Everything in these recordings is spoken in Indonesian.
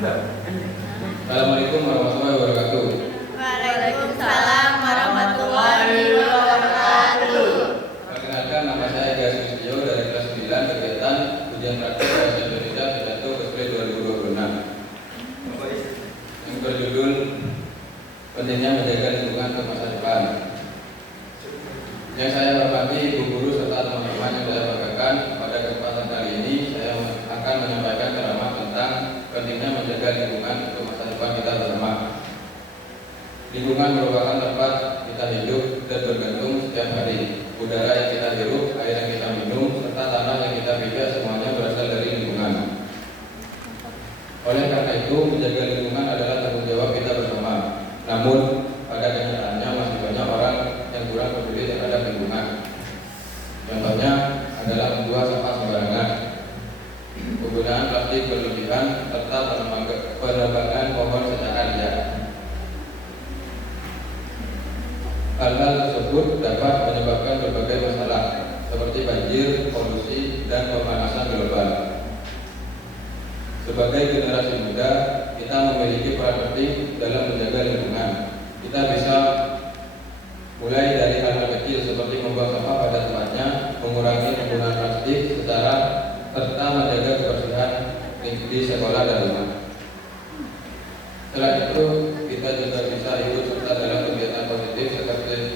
Assalamualaikum warahmatullahi wabarakatuh. Waalaikumsalam warahmatullahi wabarakatuh. Perkenalkan, nama saya Gasus Tio dari kelas 9 kegiatan ujian praktik bahasa Indonesia pidato Kepri 2026 yang berjudul pentingnya menjaga lingkungan untuk masa depan. Yang saya hormati ibu guru serta teman-teman yang saya banggakan, pada kesempatan kali ini saya akan menyampaikan ceramah tentang pentingnya menjaga lingkungan untuk masa depan kita bersama. Lingkungan merupakan tempat kita hidup dan bergantung setiap hari. Udara yang kita hirup, air yang kita minum, serta tanah yang kita pijak semuanya berasal dari lingkungan. Oleh karena itu, menjaga lingkungan adalah tanggung jawab kita bersama. Namun, pada kenyataannya masih banyak orang yang kurang peduli terhadap lingkungan. Contohnya adalah membuang sampah sembarangan, penggunaan plastik berlebihan, serta penebangan pohon secara liar. Hal-hal tersebut dapat menyebabkan berbagai masalah seperti banjir, polusi, dan pemanasan global. Sebagai generasi muda, kita memiliki peran penting dalam menjaga lingkungan. Kita bisa mulai dari hal kecil seperti membuang sampah pada tempatnya, mengurangi penggunaan plastik serta menjaga kebersihan di sekolah dan rumah. Selain itu, kita juga bisa ikut serta dalam kegiatan positif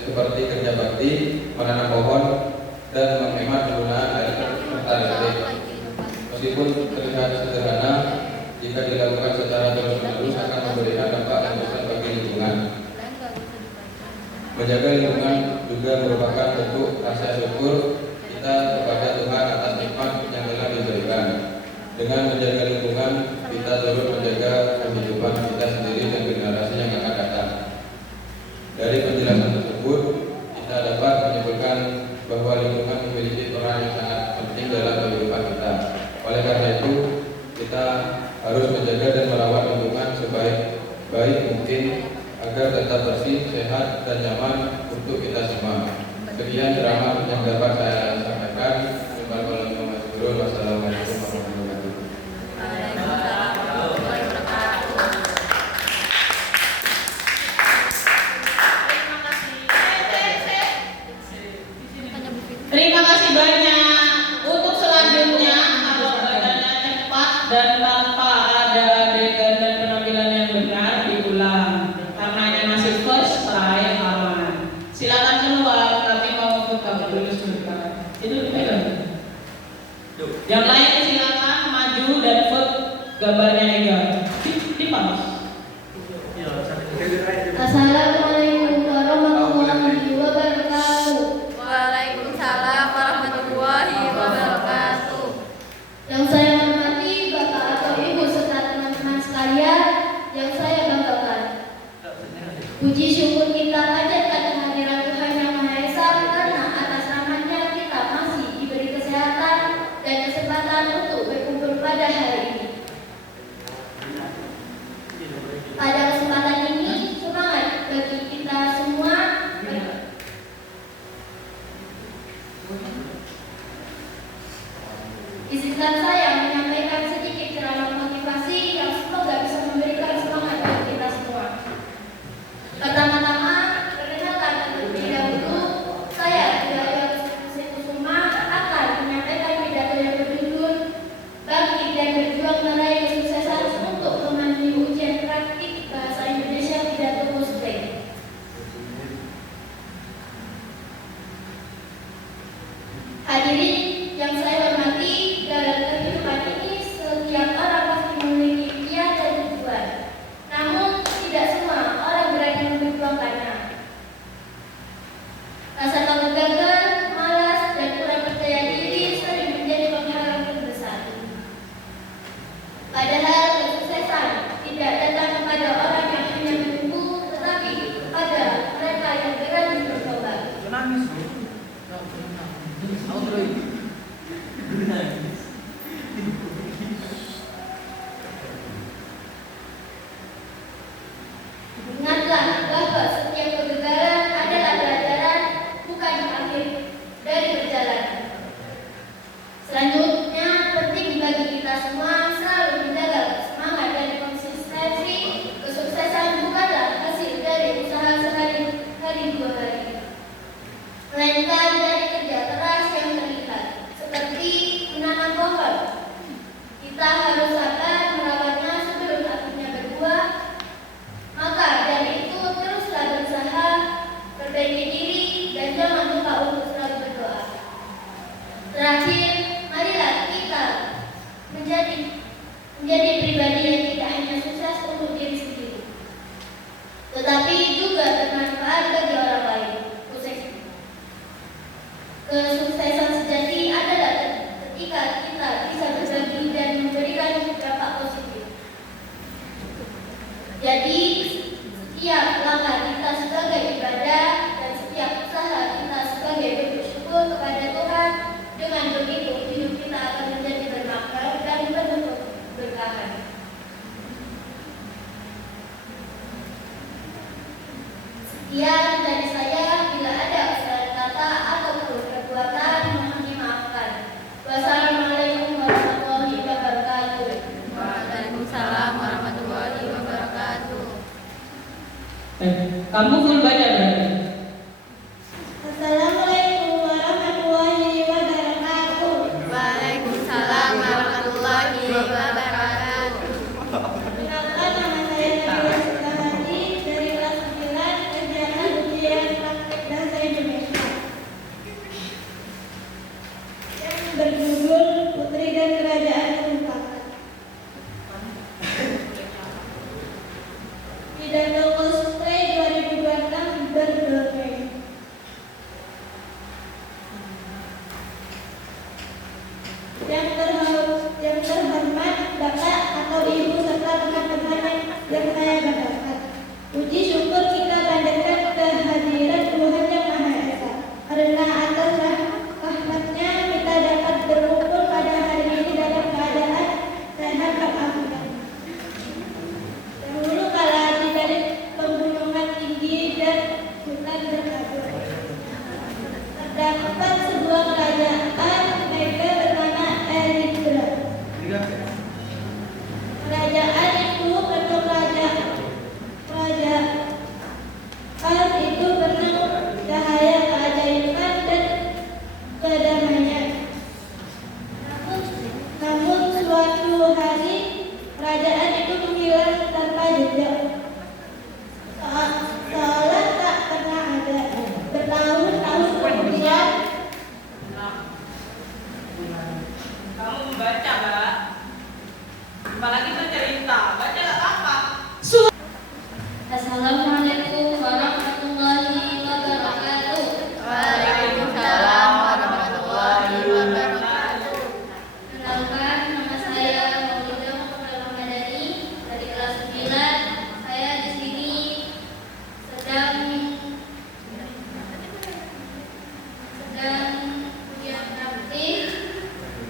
seperti kerja bakti, menanam pohon, dan menghemat penggunaan air serta listrik. Meskipun terlihat sederhana, jika dilakukan secara terus-menerus akan memberikan dampak yang besar bagi lingkungan. Menjaga lingkungan juga merupakan bentuk rasa syukur kita kepada Tuhan atas nikmat yang telah diberikan. Dengan menjaga lingkungan, kita turut menjaga kehidupan kita sendiri dan generasi yang akan datang. Dari penjelasan tersebut, kita dapat menyimpulkan bahwa lingkungan memiliki peran yang sangat penting dalam kehidupan kita. Oleh karena itu, kita harus menjaga dan merawat lingkungan sebaik mungkin agar tetap bersih, sehat, dan nyaman untuk kita semua. Sekian ceramah yang dapat saya sampaikan. Wassalamualaikum warahmatullahi wabarakatuh. Terima kasih banyak. Untuk selanjutnya, kalau badannya cepat dan tanpa ada adegan dan penampilan yang benar diulang. Karena ini masih first try aman. Silakan keluar, kami mau foto dulu sebentar. Itu pegang. Yang lain silakan maju dan foto gambarnya Ega. Di panas. Assalamualaikum warahmatullahi wabarakatuh. Waalaikumsalam warahmatullahi wabarakatuh. Yang saya hormati Bapak atau Ibu serta teman-teman sekalian yang saya banggakan. Puji syukur kita panjatkan kehadiran Tuhan Yang Maha Esa karena atas rahmat-Nya kita masih diberi kesehatan dan kesempatan untuk berkumpul pada hari ini. Pada kesempatan ini, semangat bagi kita semua. Izinkan saya menyampaikan sedikit ceramah motivasi yang semoga bisa memberikan semangat bagi kita semua. Pertama-tama, tetapi juga bermanfaat bagi orang lain. Kesuksesan sejati adalah ketika kita bisa berbagi dan memberikan dampak positif. Jadi, setiap langkah kita sebagai ibadah dan setiap usaha kita sebagai bersyukur kepada Tuhan, dengan begitu hidup kita akan menjadi bermakna dan penuh berkahan. Sekian dari saya. Bila ada kesalahan kata atau perbuatan, mohon dimaafkan. Wassalamualaikum warahmatullahi wabarakatuh. Waalaikumsalam warahmatullahi wabarakatuh. Kamu full baca berarti? Assalamualaikum warahmatullahi wabarakatuh. Waalaikumsalam warahmatullahi wabarakatuh. Perkenalkan, nama saya Nabila Sukahati dari kelas 9 Kegiatan Ujian Praktek Bahasa Indonesia yang berjudul Putri dan Kerajaan Kemukakan. Pidato Cosplay 2026 berdongeng. Yang terhormat Bapak atau Ibu serta teman-teman yang saya banggakan. Puji syukur kita panjatkan kehadiran Tuhan Yang Maha Esa, karena atas rahmat-Nya kita dapat berkumpul pada hari ini dalam keadaan sehat walafiat. Dahulu kala di balik pegunungan tinggi dan hutan berkabut, terdapat sebuah kerajaan mega bernama Eritrea. Kerajaan itu penuh kerajaan itu penuh cahaya keajaiban dan kedamaian. Namun suatu hari kerajaan itu menghilang tanpa jejak, seolah tak pernah ada. Bertahun-tahun kemudian, Kamu membaca, Mbak. Apalagi bercerita. Baca apa? Assalamualaikum warahmatullahi wabarakatuh. Waalaikumsalam warahmatullahi wabarakatuh. Kenalkan, nama saya Maulidah Muhammad dari kelas 9. Saya di sini sedang ujian praktik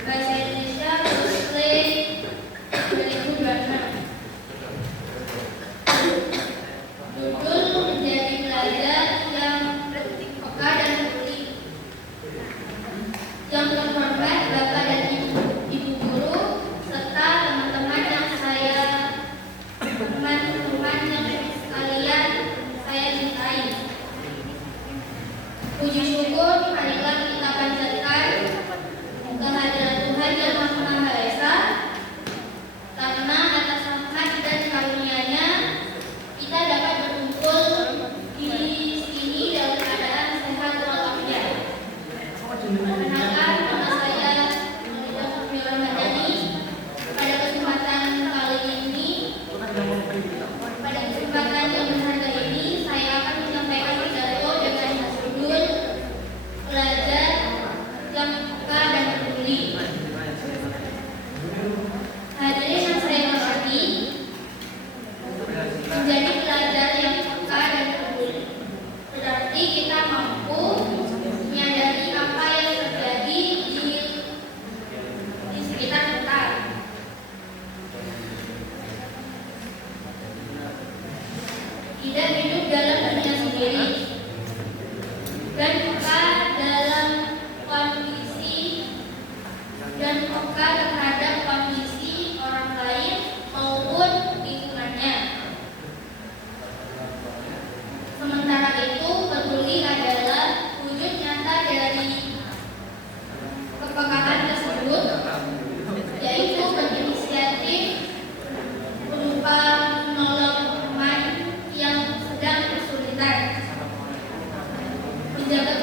bahasa Indonesia Cosplay 2026. Judul menjadi pelajar yang peka dan peduli. Yang terhormat Bapak dan Ibu guru serta teman-teman yang sekalian saya cintai. Puji syukur marilah kita panjatkan kehadiran Tuhan Yang Maha Esa, karena atas rahmat dan karunia-Nya kita dapat berkumpul di sini dalam keadaan sehat walafiat. Perkenalkan, nama saya Maulidah Muhammad Madani. Pada kesempatan kali ini, pada kesempatan yang berharga ini, saya akan menyampaikan pidato dengan judul Pelajar yang Peka dan Peduli. Hadirin yang saya hormati, menjadi pelajar yang peka dan peduli berarti kita mampu menyadari apa yang terjadi di sekitar kita. Tidak hidup dalam dunia sendiri dan peka dalam kondisi dan peka terhadap kondisi orang lain maupun lingkungannya. Sementara itu, peduli adalah wujud nyata dari kepekaan tersebut, yaitu berinisiatif berupa menolong teman yang sedang kesulitan, menjaga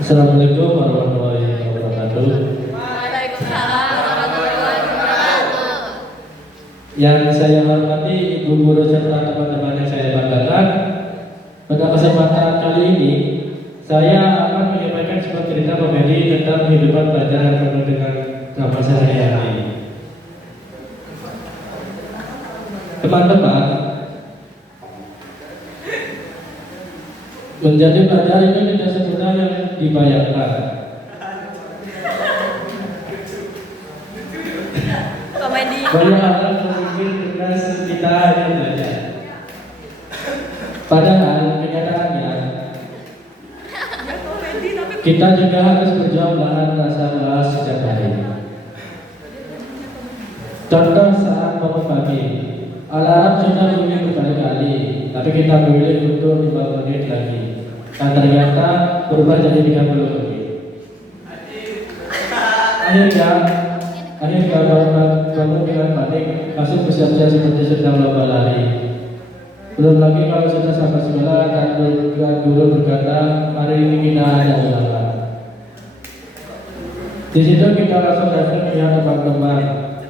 Assalamualaikum warahmatullahi wabarakatuh. Waalaikumsalam warahmatullahi wabarakatuh. Yang saya hormati Ibu Guru serta teman-teman yang saya banggakan, pada kesempatan kali ini saya akan menyampaikan sebuah cerita komedi tentang kehidupan pelajar yang penuh dengan drama sehari-hari. Teman-teman, menjadi pelajar ini tidak semudah yang dibayangkan. Komedi. Banyak hal mungkin tugas kita hanya belajar. Padahal kenyataannya kita juga harus berjuang melawan rasa lelah setiap hari. Contoh saat bangun pagi, alarm sudah bunyi berkali-kali, tapi kita memilih untuk 5 menit lagi. Dan ternyata berubah jadi 30 menit. Akhirnya bangun dengan panik, langsung bersiap-siap seperti sedang lomba lari. Belum lagi kalau sudah sampai sekolah dan guru berkata, mari ini kita ada ulangan. Di situ kita langsung datang melihat teman-teman,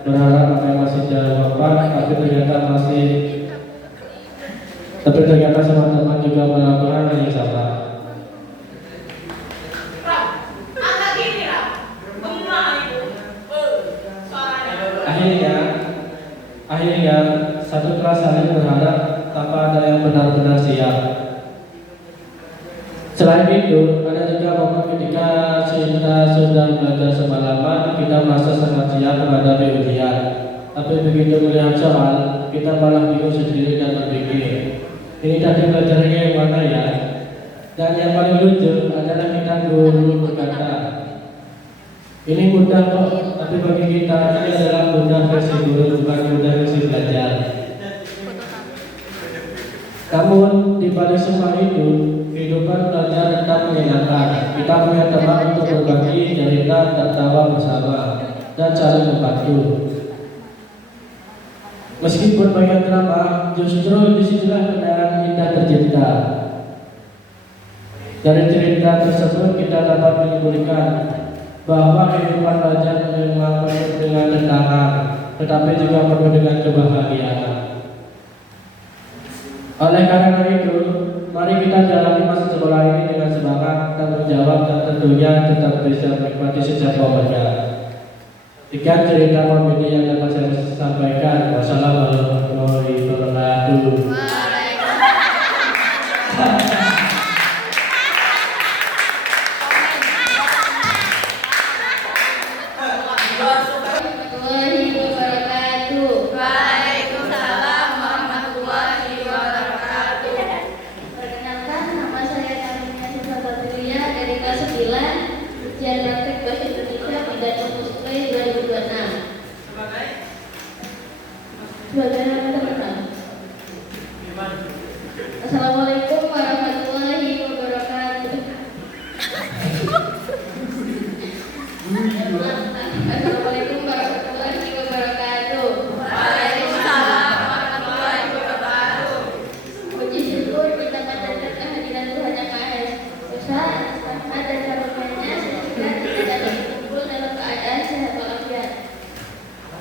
berharap mereka masih jauh tapi ternyata teman-teman juga melakukan hal yang sama. Akhirnya satu kelas saling berharap tanpa ada yang benar-benar siap. Selain itu, ada juga momen ketika kita sudah belajar semalaman, kita merasa sangat siap menghadapi ujian. Tapi begitu melihat soal, kita malah bingung sendiri dan berpikir, ini tadi belajarnya yang mana ya? Dan yang paling lucu adalah kita guru berkata, ini mudah kok, tapi bagi kita ini adalah mudah versi guru, bukan mudah versi belajar. Namun di balik semua itu, kehidupan belajar tetap menyenangkan. Kita punya teman untuk berbagi cerita, tertawa bersama, dan saling membantu. Meskipun banyak drama, justru disitulah kenangan indah tercipta. Dari cerita tersebut kita dapat menyimpulkan bahwa kehidupan belajar memang penuh dengan tantangan, tetapi juga penuh dengan kebahagiaan. Oleh karena itu, mari kita jalani masa sekolah ini dengan semangat dan menjawab, dan tentunya tetap bisa menikmati setiap momennya. Sekian cerita komedi yang dapat saya sampaikan. Wassalamualaikum warahmatullahi wabarakatuh. Warahmatullahi wabarakatuh. Waalaikumsalam warahmatullahi wabarakatuh. Perkenalkan, nama saya Karina Sisa Fadlia dari kelas 9, ujian praktek bahasa Indonesia pidato cosplay 2026. Sebagai nama teman-teman. Assalamualaikum warahmatullahi wabarakatuh. Assalamualaikum warahmatullahi wabarakatuh. Waalaikumsalam warahmatullahi wabarakatuh. Puji syukur kita panjatkan kehadiran Tuhan Yang Maha Esa, rahmat dan karunia-Nya sehingga kita dapat berkumpul dalam keadaan sehat walafiat.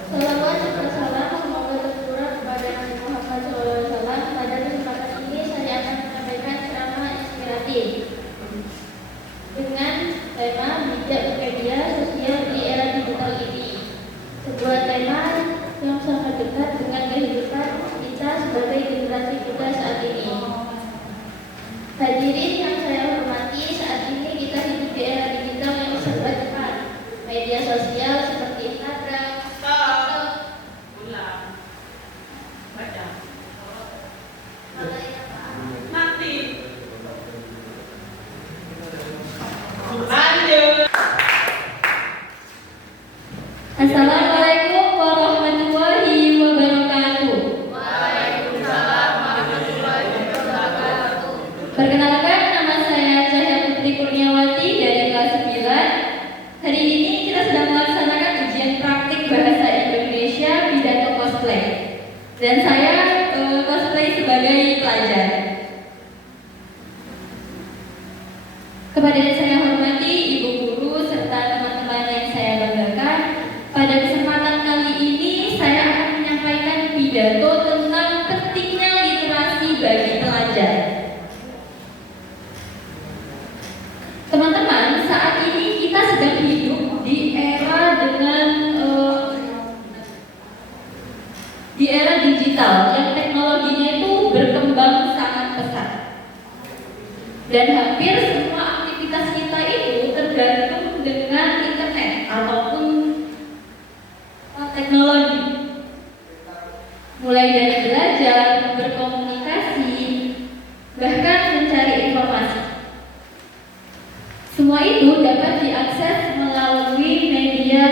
Salawat serta salam semoga tercurah kepada Nabi Muhammad SAW. Pada kesempatan ini saya akan menyampaikan ceramah inspiratif dengan tema bijak bermedia sosial di era digital ini. Sebuah tema yang sangat dekat dengan kehidupan kita sebagai generasi muda saat ini. Hadirin yang saya hormati, saat ini kita hidup di era digital yang serba cepat. Media sosial seperti Instagram, TikTok, Assalamualaikum warahmatullahi wabarakatuh. Waalaikumsalam warahmatullahi wabarakatuh. Perkenalkan, nama saya Cahya Putri Kurniawati dari kelas 9. Hari ini kita sedang melaksanakan ujian praktik bahasa Indonesia pidato cosplay. Dan saya cosplay sebagai pelajar. Kepada yang saya hormati, Teman-teman, saat ini kita sedang hidup di era di era digital yang teknologinya itu berkembang sangat pesat. Dan hampir semua aktivitas kita itu tergantung dengan internet ataupun teknologi. Mulai dari belajar, berkomunikasi, bahkan mencari informasi. Semua itu dapat diakses melalui media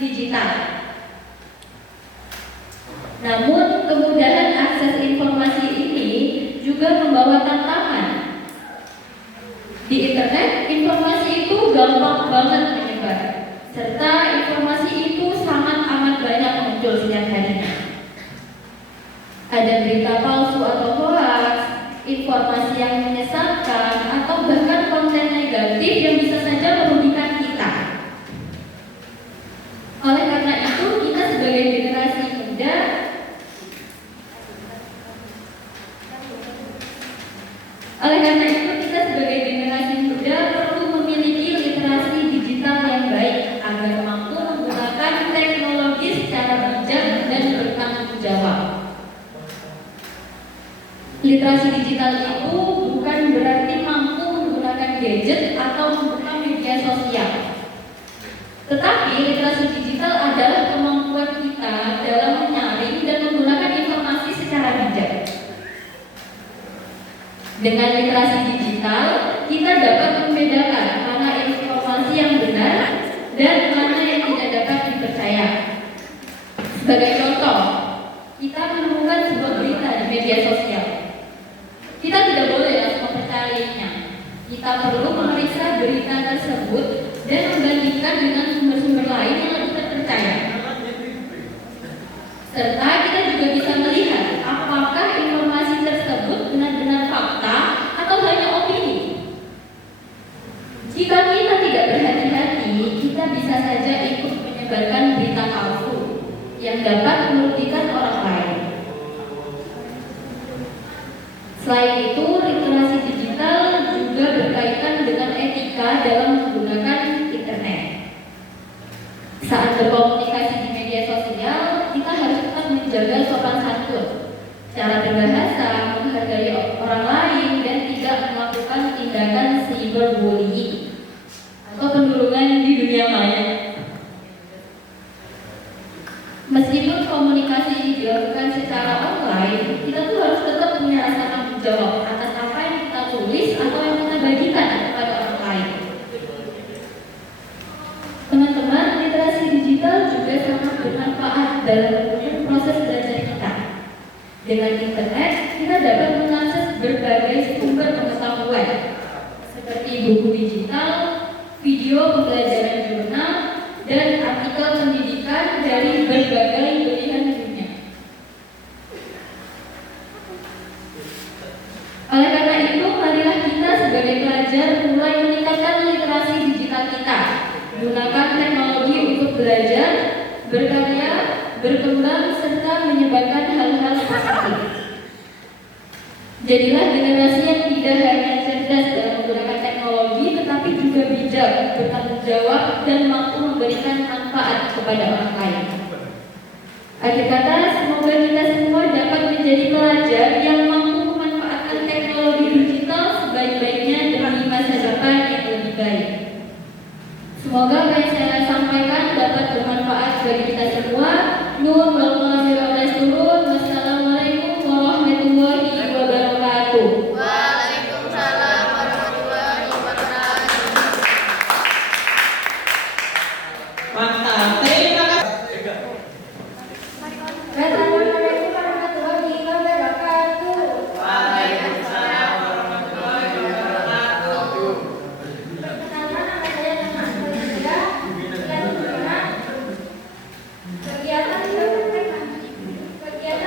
digital. Namun, kemudahan akses informasi ini juga membawa tantangan. Di internet, informasi itu gampang banget menyebar, serta informasi itu sangat amat banyak muncul setiap harinya. Ada berita palsu atau hoax, informasi yang menyesatkan, atau bahkan konten negatif yang bisa saja merugikan kita. Oleh karena itu, kita sebagai generasi muda perlu memiliki literasi digital yang baik agar mampu menggunakan teknologi secara bijak dan bertanggung jawab. Literasi digital itu bukan berarti mampu menggunakan gadget atau membuka media sosial. Tetapi literasi digital adalah kemampuan kita dalam menyaring dan menggunakan informasi secara bijak. Dengan literasi digital, kita dapat membedakan mana informasi yang benar dan mana yang tidak dapat dipercaya. Sebagai contoh, kita menemukan sebuah berita di media sosial. Kita tidak boleh langsung mempercayainya. Kita perlu memeriksa berita tersebut dan membandingkan dengan sumber-sumber lain yang lebih terpercaya. Serta kita juga bisa melihat apakah informasi tersebut benar-benar fakta atau hanya opini. Jika kita tidak berhati-hati, kita bisa saja ikut menyebarkan berita palsu yang dapat merugikan orang lain. Selain itu, literasi digital juga berkaitan dengan etika dalam menggunakan internet. Saat berkomunikasi di media sosial, kita harus tetap menjaga sopan santun, cara berbahasa, menghargai orang lain, dan tidak melakukan tindakan cyberbullying atau pendulungan di dunia maya. Meskipun komunikasi ini dilakukan secara online, kita tuh harus tetap punya rasa tanggung jawab atas apa yang kita tulis atau yang kita bagikan kepada orang lain. Teman-teman, literasi digital juga sangat bermanfaat dalam proses belajar kita. Dengan internet, kita dapat mengakses berbagai sumber pengetahuan seperti buku digital, video pembelajaran jurnal, dan artikel pendidikan dari berbagai belahan dunia. Oleh karena itu, marilah kita sebagai pelajar mulai meningkatkan literasi digital kita. Gunakan teknologi untuk belajar, berkarya, berkembang, serta menyebarkan hal-hal positif. Jadilah generasi yang tidak hanya cerdas dalam menggunakan teknologi, tetapi juga bijak, bertanggung jawab, dan mampu memberikan manfaat kepada orang lain. Akhir kata, semoga kita semua dapat menjadi pelajar yang mampu memanfaatkan teknologi digital sebaik-baiknya demi masa depan yang lebih baik. Semoga apa yang saya sampaikan dapat bermanfaat bagi kita semua. Nur Wassalamualaikum warahmatullahi wabarakatuh. Waalaikumsalam warahmatullahi wabarakatuh. Mantap. Terima kasih. Assalamualaikum warahmatullahi wabarakatuh. Waalaikumsalam warahmatullahi wabarakatuh. Perkenalkan, nama saya Nurma Amelia. Kegiatan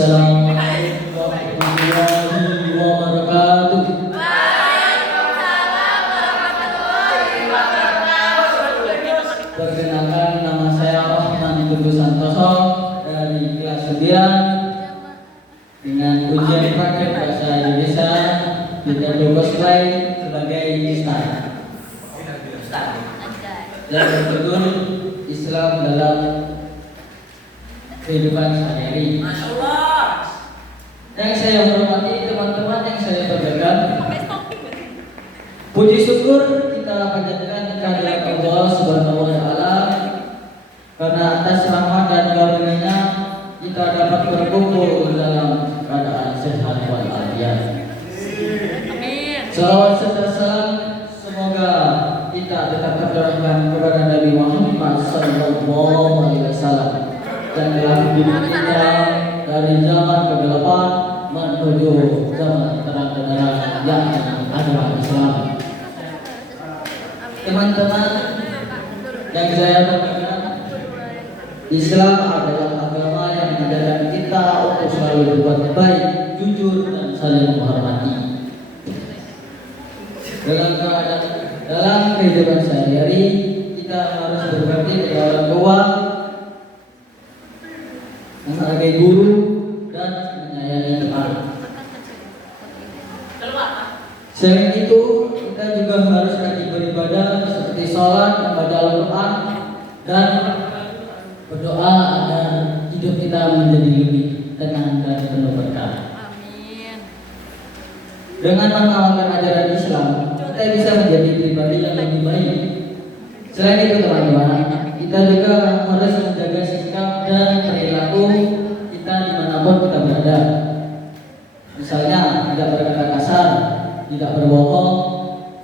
Assalamualaikum warahmatullahi wabarakatuh. Waalaikumsalam warahmatullahi wabarakatuh. Perkenalkan, nama saya Rahman Teguh Santoso dari kelas 9 dengan ujian praktek bahasa Indonesia kita Bogosplay sebagai Ustaz. Dan betul Islam dalam kehidupan sehari-hari. Yang saya hormati teman-teman yang saya banggakan, puji syukur kita panjatkan kehadirat Allah Subhanahu wa taala karena atas rahmat dan karunia-Nya kita dapat berkumpul dalam keadaan sehat walafiat. Salawat serta salam semoga kita tetap tercurahkan kepada Nabi Muhammad SAW dan telah hidup kita dari zaman kegelapan menuju zaman terang benderang yang adalah Islam. Teman-teman yang saya banggakan, Islam adalah agama yang mengajarkan kita untuk selalu berbuat baik, jujur dan saling menghormati. Dalam kehidupan sehari-hari kita harus berbakti kepada orang tua, menghargai guru dan menyayangi teman. Selain itu kita juga harus rajin beribadah seperti sholat, membaca Al-Quran dan berdoa agar hidup kita menjadi lebih tenang dan penuh berkah. Dengan mengamalkan ajaran Islam, kita bisa menjadi pribadi yang lebih baik. Selain itu teman-teman, kita juga harus menjaga sikap dan perilaku kita dimanapun kita berada. Misalnya tidak berkata kasar, tidak berbohong,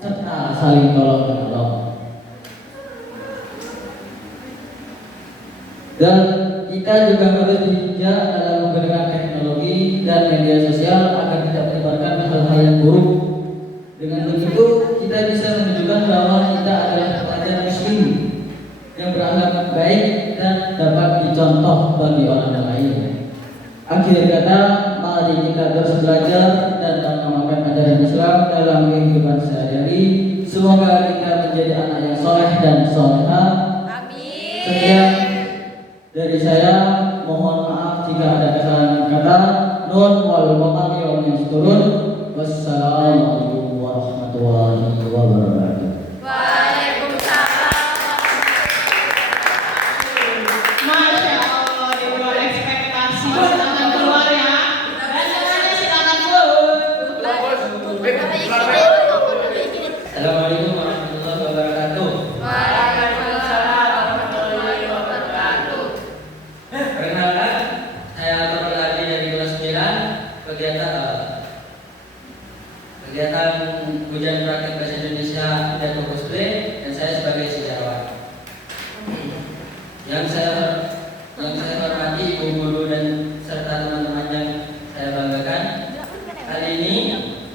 serta saling tolong menolong. Dan kita juga harus bijak dalam menggunakan teknologi dan media sosial agar tidak menyebarkan hal-hal yang buruk. Dengan begitu kita bisa menunjukkan bahwa kita adalah pelajar muslim yang berakhlak baik dan dapat dicontoh bagi orang lain. Akhir kata, mari kita terus belajar dan mengamalkan ajaran Islam dalam kehidupan sehari-hari. Semoga kita menjadi anak yang soleh dan solehah. Amin. Sekian dari saya, mohon maaf jika ada kesalahan kata. Nun wal maqami wal yasturun. Wassalamualaikum warahmatullahi wabarakatuh. Waalaikumsalam. Masya Allah, di luar ekspektasi. Silakan keluar ya. Dan semuanya silakan keluar. Assalamualaikum warahmatullahi wabarakatuh. Waalaikumsalam warahmatullahi wabarakatuh. Perkenalkan, saya Abdul Adi dari kelas 9 kegiatan ujian praktek bahasa Indonesia dan Bogosplay, dan saya sebagai sejarawan. Yang saya hormati ibu guru dan serta teman-teman yang saya banggakan. Kali ini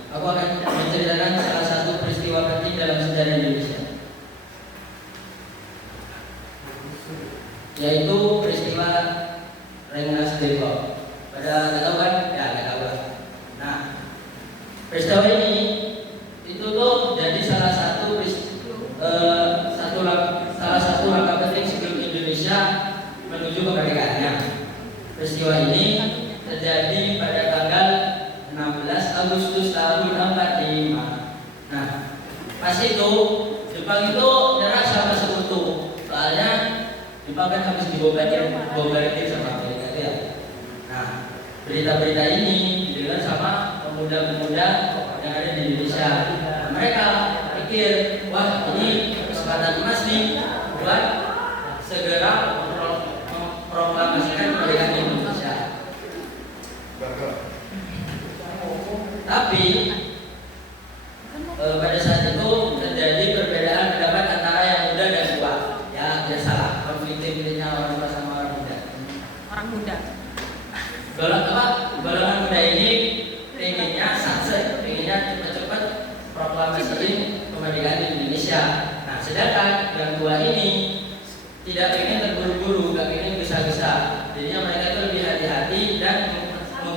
aku akan menceritakan salah satu peristiwa penting dalam sejarah Indonesia, yaitu peristiwa Rengas Dengklok. Pada nggak tahu kan? Ya nggak tahu lah. Nah, peristiwa ini itu tuh jadi salah satu langkah penting sebelum Indonesia menuju kemerdekaannya. Peristiwa ini terjadi pada tanggal 16 Agustus tahun 45. Nah, pas itu Jepang itu nyerah sama sekutu. Soalnya Jepang kan habis dibombardir sama Amerika itu ya. Nah, berita-berita ini didengar sama pemuda-pemuda yang ada di Indonesia. Nah, mereka pikir, wah ini kesempatan emas nih buat segera memproklamasikan kemerdekaan Indonesia. Tapi pada saat itu terjadi perbedaan pendapat antara yang muda dan tua. Ya biasalah konflik-konfliknya orang tua sama orang muda. Golongan muda ini pengennya cepat-cepat proklamasiin kemerdekaan Indonesia. Nah, sedangkan yang tua ini tidak ingin terburu-buru, gak ingin gesa-gesa. Jadinya mereka itu lebih hati-hati dan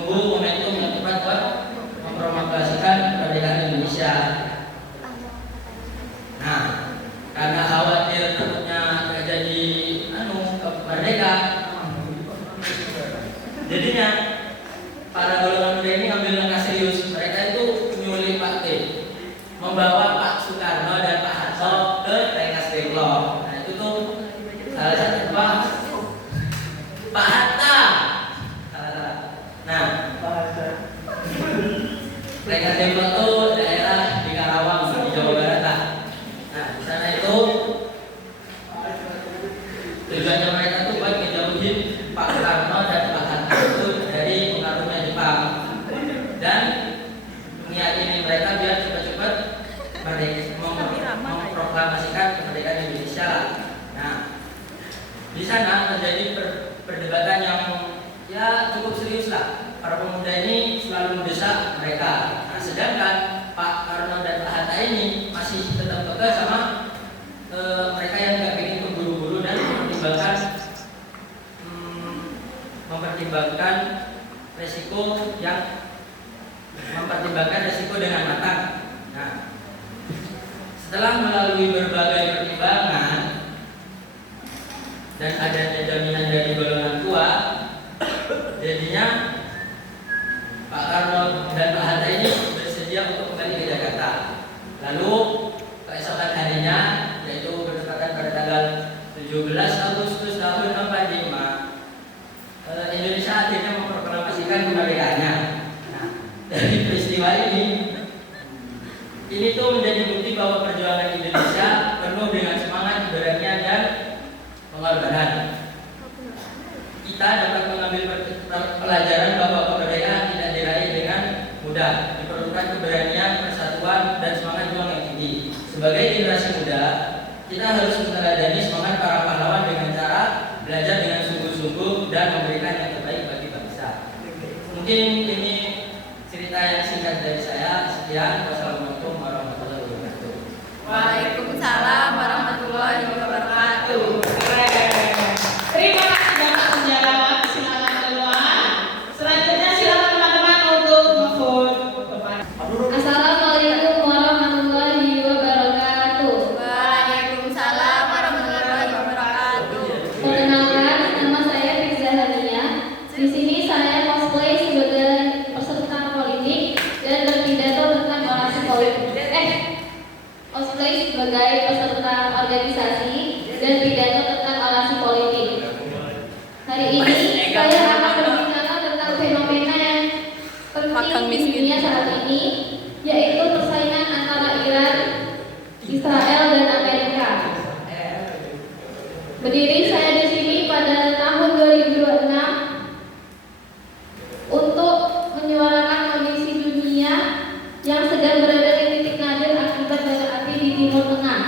menunggu momentum yang tepat buat memproklamasikan kemerdekaan Indonesia. Nah, karena khawatir takutnya nggak jadi merdeka, jadinya para golongan muda ini ambil langkah serius. Mereka itu nyulik Pak T, membawa Pak Soekarno dan Pak Harto ke Rengas Dengklok. Nah itu tuh salah satu Pak Hatta. Nah, Rengas Dengklok itu daerah di Karawang di Jawa Barat lah. Nah di sana itu tujuannya mereka tuh buat ngejauhin Pak Soekarno dan Pak Hatta itu dari pengaruhnya Jepang dan meyakini mereka biar cepat-cepat memproklamasikan kemerdekaan Indonesia. Nah, di sana terjadi perdebatan yang ya cukup serius lah. Para pemuda ini selalu mendesak mereka. Nah, sedangkan Pak Karno dan Pak Hatta ini masih tetap kekeh sama mereka yang nggak bikin terburu-buru dan mempertimbangkan resiko dengan matang. Nah, setelah melalui berbagai pertimbangan dan adanya jaminan dari golongan tua, jadinya Pak Karno dan Pak Hatta ini bersedia untuk kembali ke Jakarta. Lalu keesokan harinya, yaitu berdekatan pada tanggal 17 Agustus tahun 45, Indonesia akhirnya memproklamasikan kemerdekaannya. Nah, dari peristiwa ini tuh menjadi bukti bahwa perjuangan Indonesia penuh dengan semangat, keberanian dan pengorbanan. Kita dapat mengambil pelajaran bahwa kemerdekaan tidak diraih dengan mudah. Diperlukan keberanian, persatuan, dan semangat juang yang tinggi. Sebagai generasi muda, kita harus meneladani semangat para pahlawan dengan cara belajar dengan sungguh-sungguh dan memberikan yang terbaik bagi bangsa. Mungkin ini cerita yang singkat dari saya. Sekian. Wassalamualaikum warahmatullahi wabarakatuh. Waalaikumsalam warahmatullahi wabarakatuh. Terima kasih Bapak Sejarawan, silakan keluar. Selanjutnya silakan teman-teman untuk ngevote. Assalamualaikum warahmatullahi wabarakatuh. Waalaikumsalam warahmatullahi wabarakatuh. Perkenalkan, nama saya Firza Hania. Di sini saya cosplay sebagai peserta politik dan berpidato tentang orasi politik. Cosplay sebagai peserta organisasi dan pidato tentang orasi politik. Hari ini saya akan berbicara tentang fenomena yang penting di dunia saat ini, yaitu persaingan antara Iran, Israel, dan Amerika. Berdiri saya di sini pada tahun 2026 untuk menyuarakan kondisi dunia yang sedang berada di titik nadir akibat bara api di Timur Tengah.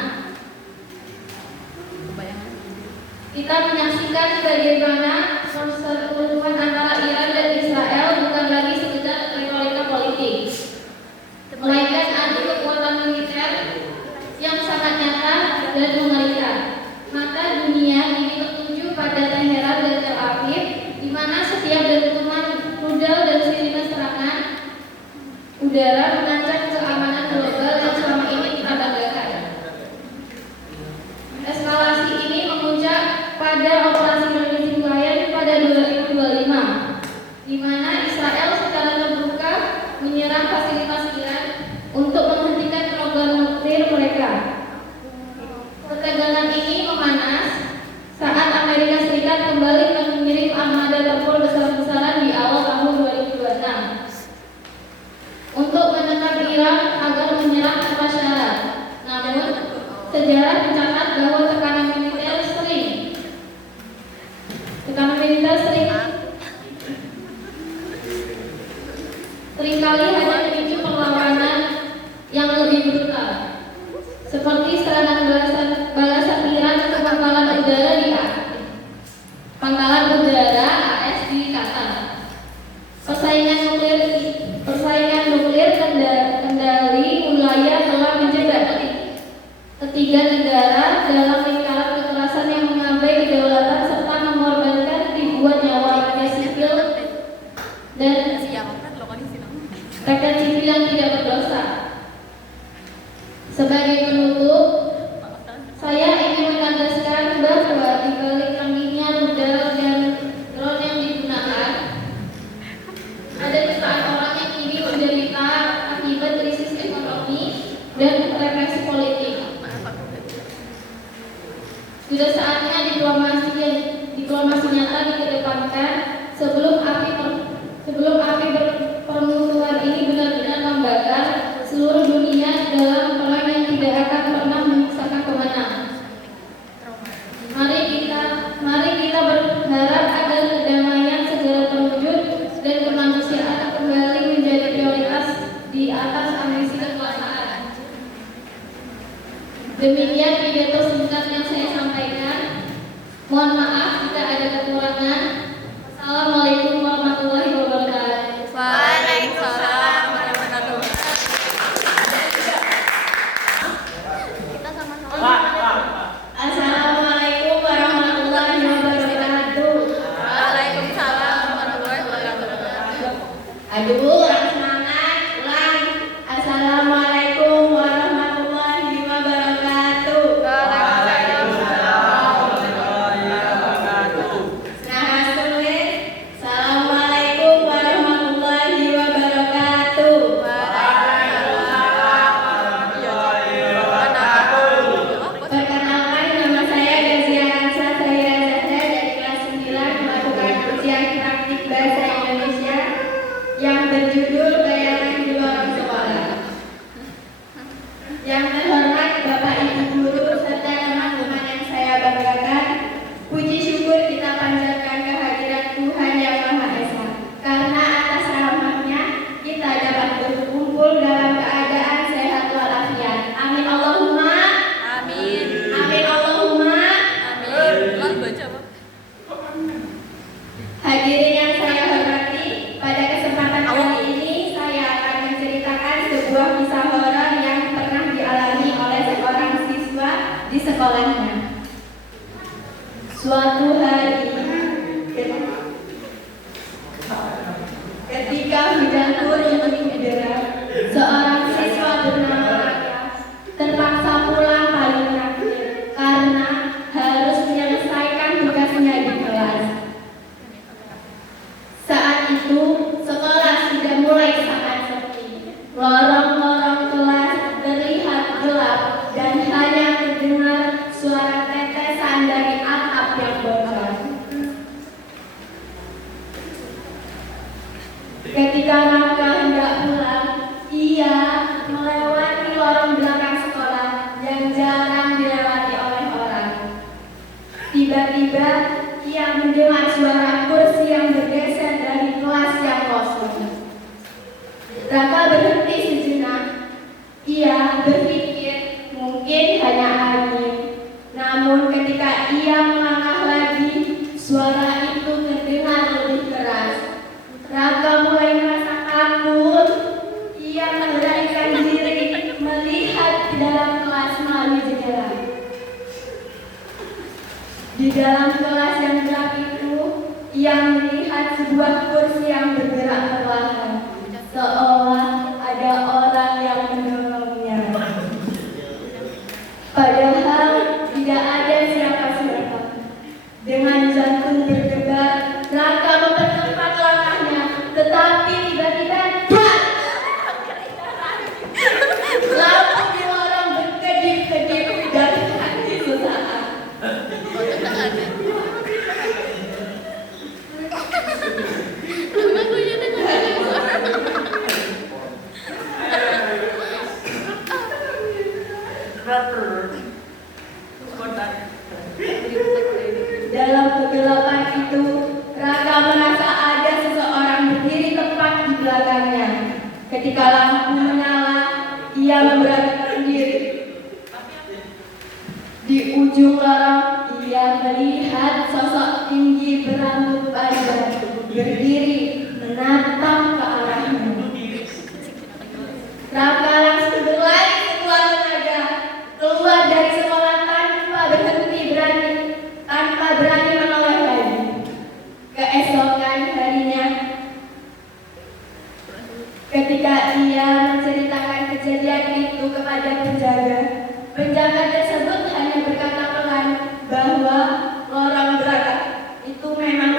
Kita menyaksikan bagaimana perseteruan antara Iran dan Israel bukan lagi sekedar retorika politik, melainkan adu kekuatan militer yang sangat nyata dan mengerikan. Mata dunia ini tertuju pada Teheran dan Tel Aviv, di mana setiap dentuman rudal dan sirine serangan udara mengancam keamanan global yang selama ini kita banggakan. Eskalasi ini memuncak pada operasi militer Lion pada 2025, di mana Israel secara terbuka menyerang fasilitas Iran untuk menghentikan program nuklir mereka. Ketegangan ini memanas saat Amerika Serikat kembali mengirim armada tempur besar-besaran di awal tahun 2026 untuk menekan Iran agar menyerang tanpa syarat. Namun, sejarah mencatat bahwa tekanan militer seringkali hanya memicu perlawanan yang lebih brutal, seperti serangan balasan Iran ke pangkalan udara AS di Qatar. Persaingan nuklir kendali wilayah telah menjebat ketiga negara dalam lingkaran kekerasan yang mengabai kedaulatan serta mengorbankan ribuan nyawa rakyat sipil dan informasi nyata dikedepankan sebelum api permusuhan ini benar-benar membakar seluruh dunia dalam perang yang tidak akan pernah menyiksakan pemenang. Mari kita berharap agar kedamaian segera terwujud dan kemanusiaan kembali menjadi prioritas di atas ambisi kekuasaan. Demikian pidato singkat yang saya sampaikan. Mohon maaf jika ada kekurangan. Assalamualaikum warahmatullahi wabarakatuh. Waalaikumsalam warahmatullahi Assalamualaikum warahmatullahi wabarakatuh. Waalaikumsalam warahmatullahi wabarakatuh. Aduh, orang semangat. Ulang. Assalamualaikum warahmatullahi wabarakatuh. Nah, tulis. Assalamualaikum warahmatullahi wabarakatuh. Perkenalkan, nama saya Gazia Hansa Zahira Zahra dari kelas 9 melakukan ujian praktik bahasa Indonesia yang berjudul Bayangan di Lorong Sekolah. Yang terhormat Bapak Ibu Guru serta teman-teman yang saya banggakan, puji syukur kita panjatkan kehadiran Tuhan Yang Maha Esa. Karena atas rahmat-Nya kita dapat berkumpul dalam keadaan sehat walafiat. Amin Allahumma. Amin. Amin Allahumma. Amin. Lalu baca apa? Hadirin yang saya hormati, pada kesempatan kali ini saya akan menceritakan sebuah kisah horor yang pernah dialami oleh seorang siswa di sekolahnya. Suatu hari, ketika hujan turun begitu deras, seorang siswa bernama Arya terpaksa pulang paling terakhir karena harus menyelesaikan tugasnya di kelas. Saat itu, sekolah sudah mulai sangat sepi. Lorong-lorong kelas terlihat gelap dan hanya terdengar suara tetesan dari atap yang bocor. Ketika Raka hendak pulang, ia melewati lorong belakang sekolah yang jarang dilewati oleh orang. Tiba-tiba, ia mendengar suara kursi yang bergeser dari kelas yang kosong. Raka berhenti sejenak. Ia berpikir mungkin hanya angin. Namun ketika ia melangkah lagi, suara itu terdengar lebih keras. Raka mulai merasa takut. Ia melarikan diri melihat di dalam kelas melalui jendela. Di dalam kelas yang gelap itu, ia melihat sebuah kursi yang bergerak perlahan, seolah ada orang yang mendorongnya. Padahal tidak ada siapa-siapa. Dengan jantung berdebar, Raka mempercepat langkahnya, tetapi tiba-tiba dak! Lampu di lorong berkedip-kedip dan mati sesaat. Dalam kegelapan itu, Raka merasa ada seseorang berdiri tepat di belakangnya. Ketika lampu menyala, ia memberanikan diri. Di ujung lorong, ia melihat sosok tinggi berambut panjang berdiri menatap ke arahnya. Raka langsung berlari sekuat tenaga keluar dari sekolah tanpa berani menoleh lagi. Keesokan harinya, ketika ia menceritakan kejadian itu kepada penjaga tersebut hanya berkata pelan bahwa lorong belakang itu memang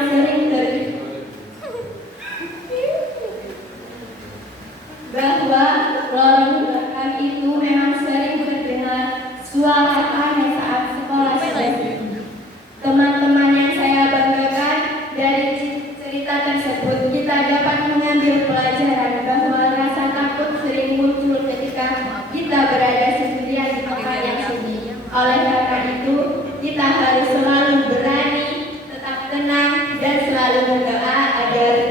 sering terdengar suara aneh saat sekolah selesai. Teman-teman yang saya banggakan, Oleh karena itu, kita harus selalu berani, tetap tenang, dan selalu berdoa agar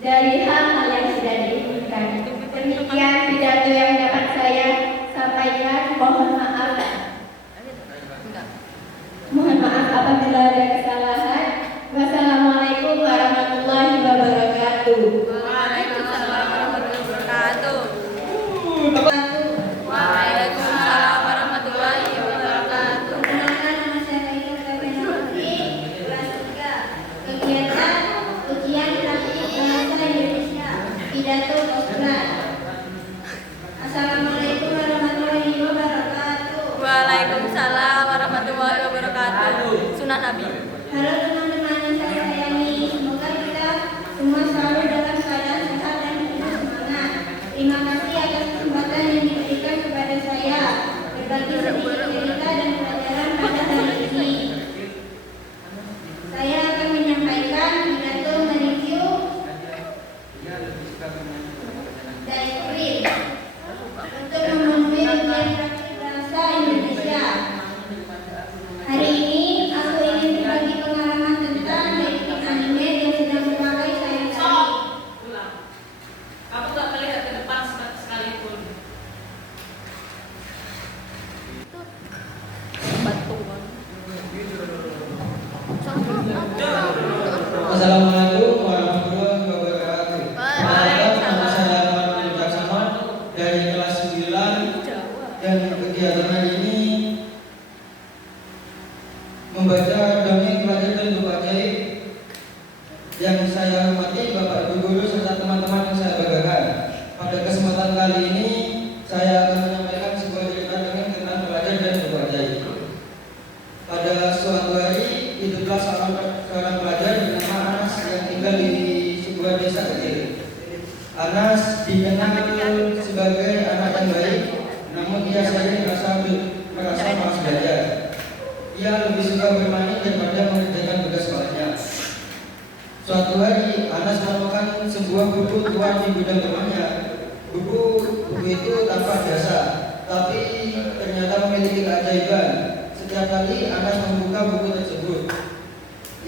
dari hal-hal yang sudah diinginkan. Demikian pidato yang dapat saya sampaikan. Mohon maaf apabila ada kesalahan. Wassalamualaikum warahmatullahi wabarakatuh. Waalaikumsalam warahmatullahi wabarakatuh. Waalaikumsalam warahmatullahi wabarakatuh. Perkenalkan, nama saya Raisa Febrianti, kelas 3. Kegiatan ujian praktik bahasa Indonesia, pidato postulat. Assalamualaikum warahmatullahi wabarakatuh. Waalaikumsalam warahmatullahi wabarakatuh. Sunnah Nabi. Halo teman-teman yang saya sayangi, semoga kita semua selalu dalam keadaan sehat dan penuh semangat. Terima kasih atas kesempatan yang diberikan kepada saya berbagi sedikit cerita dan pelajaran pada hari ini. Saya akan menyampaikan pidato mereview Daikrin untuk memenuhi ujian praktik bahasa Indonesia. Hari ini aku ingin berbagi pengalaman tentang Daikrin anime yang sedang memakai sayap tali. Kamu gak melihat ke depan sekalipun. Batuan. Assalamualaikum warahmatullahi wabarakatuh. Waalaikumsalam. Nama saya Muhammad Wicaksono dari kelas 9 dan kegiatan hari ini membaca dongeng pelajar dan buku ajaib yang saya hormati Bapak Ibu Guru serta teman-teman yang saya banggakan. Pada kesempatan kali ini saya akan menyampaikan sebuah cerita dongeng tentang pelajar dan buku ajaib. Pada suatu hari hiduplah seorang pelajar bernama Anas yang tinggal di sebuah desa kecil. Anas dikenal sebagai anak yang baik, namun ia sering merasa malas belajar. Ia lebih suka bermain daripada mengerjakan tugas sekolahnya. Suatu hari Anas menemukan sebuah buku tua di gudang rumahnya. Buku itu tampak biasa, tapi ternyata memiliki keajaiban. Setiap kali Anas membuka buku tersebut,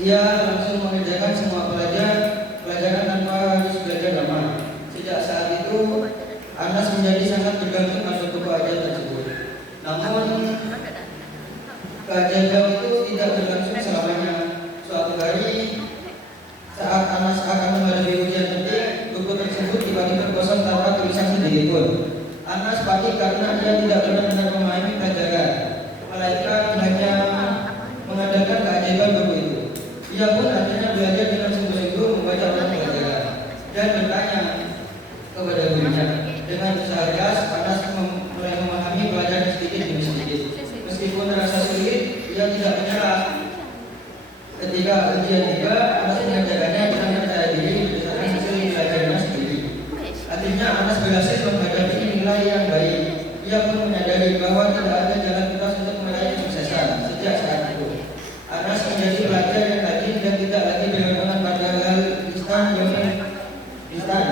ia langsung mengerjakan semua pelajaran tanpa harus belajar lama. Sejak saat itu, Anas menjadi sangat bergantung pada buku ajaib tersebut. Namun, keajaiban itu tidak berlangsung selamanya. Suatu hari, saat Anas akan menghadapi ujian penting, buku tersebut tiba-tiba kosong tanpa tulisan sedikit pun. Anas panik karena ia tidak benar-benar memahami pelajaran, melainkan hanya mengadakan keajaiban buku itu. Ia pun akhirnya belajar dengan sungguh-sungguh membaca ulang pelajaran dan bertanya kepada gurunya. Dengan usaha keras, Anas mulai memahami pelajaran sedikit demi sedikit. Meskipun terasa sulit, ia tidak menyerah. Ketika ujian tiba, Anas mengerjakannya dengan percaya diri berdasarkan hasil pelajarannya sendiri. Akhirnya Anas berhasil menghadapi nilai yang baik. Ia pun menyadari bahwa tidak ada jalan pintas untuk meraih kesuksesan. Sejak saat itu, Anas menjadi pelajar yang rajin dan tidak lagi bergantung pada hal instan.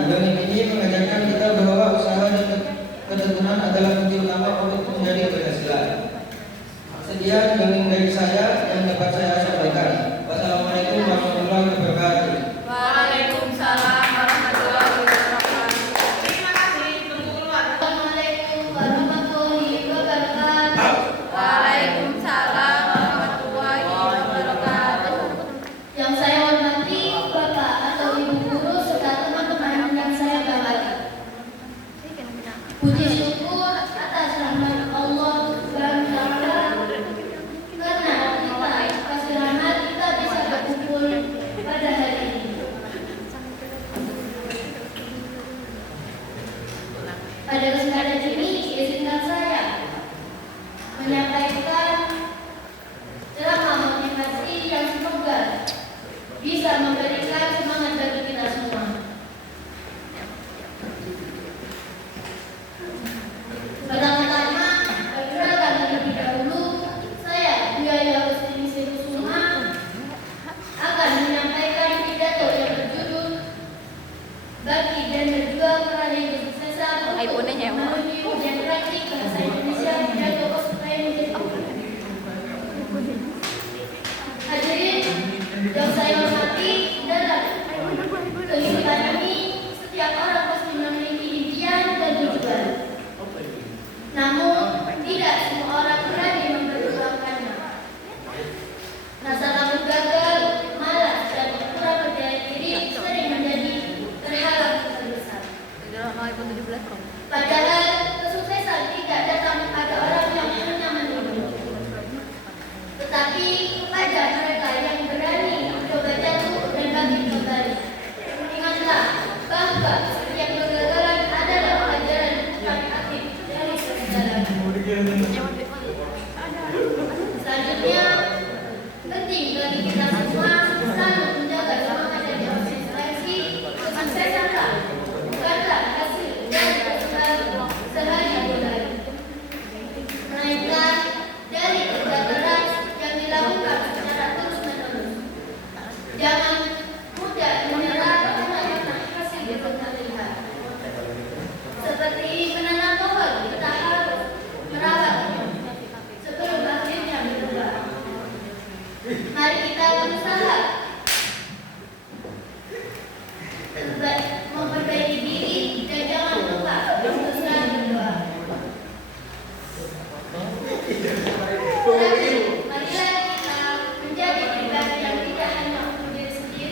Dongeng ini mengajarkan kita bahwa usaha dan ketekunan adalah kunci utama untuk menjadi keberhasilan. Sekian dongeng dari saya yang dapat saya sampaikan. Wassalamualaikum warahmatullahi wabarakatuh. Waalaikumsalam warahmatullahi wabarakatuh. Terima kasih, tunggu keluar. Assalamualaikum warahmatullahi wabarakatuh. Waalaikumsalam warahmatullahi wabarakatuh. Yang saya hormati Bapak atau Ibu Guru serta teman-teman yang saya banggakan. Puji syukur atas rahmat Allah Subhanahu wa Ta'ala karena kita kasih rahmat kita bisa berkumpul pada hari ini. Pada kesempatan ini izinkan saya menyampaikan ceramah motivasi yang semoga bisa memberikan semangat bagi kita semua. Pertama-tama, perkenalkan terlebih dahulu, saya Buya Agustinus Kusuma akan menyampaikan pidato yang berjudul Bagi dan Berjuang Meraih Kesuksesan untuk memenuhi ujian praktik bahasa Indonesia pidato Konstitusi Selanjutnya, penting bagi kita semua selalu menjaga semangat dan konsistensi kesuksesan bukanlah hasil dari persoalan sehari-hari, melainkan dari kerja keras yang dilakukan secara terus-menerus. Jangan mudah menyerah karena hasil belum terlihat. Seperti menanam pohon, kita harus merawatnya sebelum akhirnya berbuah. Mari kita berusaha memperbaiki diri dan jangan lupa untuk selalu berdoa. Terakhir, marilah kita menjadi pribadi yang tidak hanya untuk diri sendiri,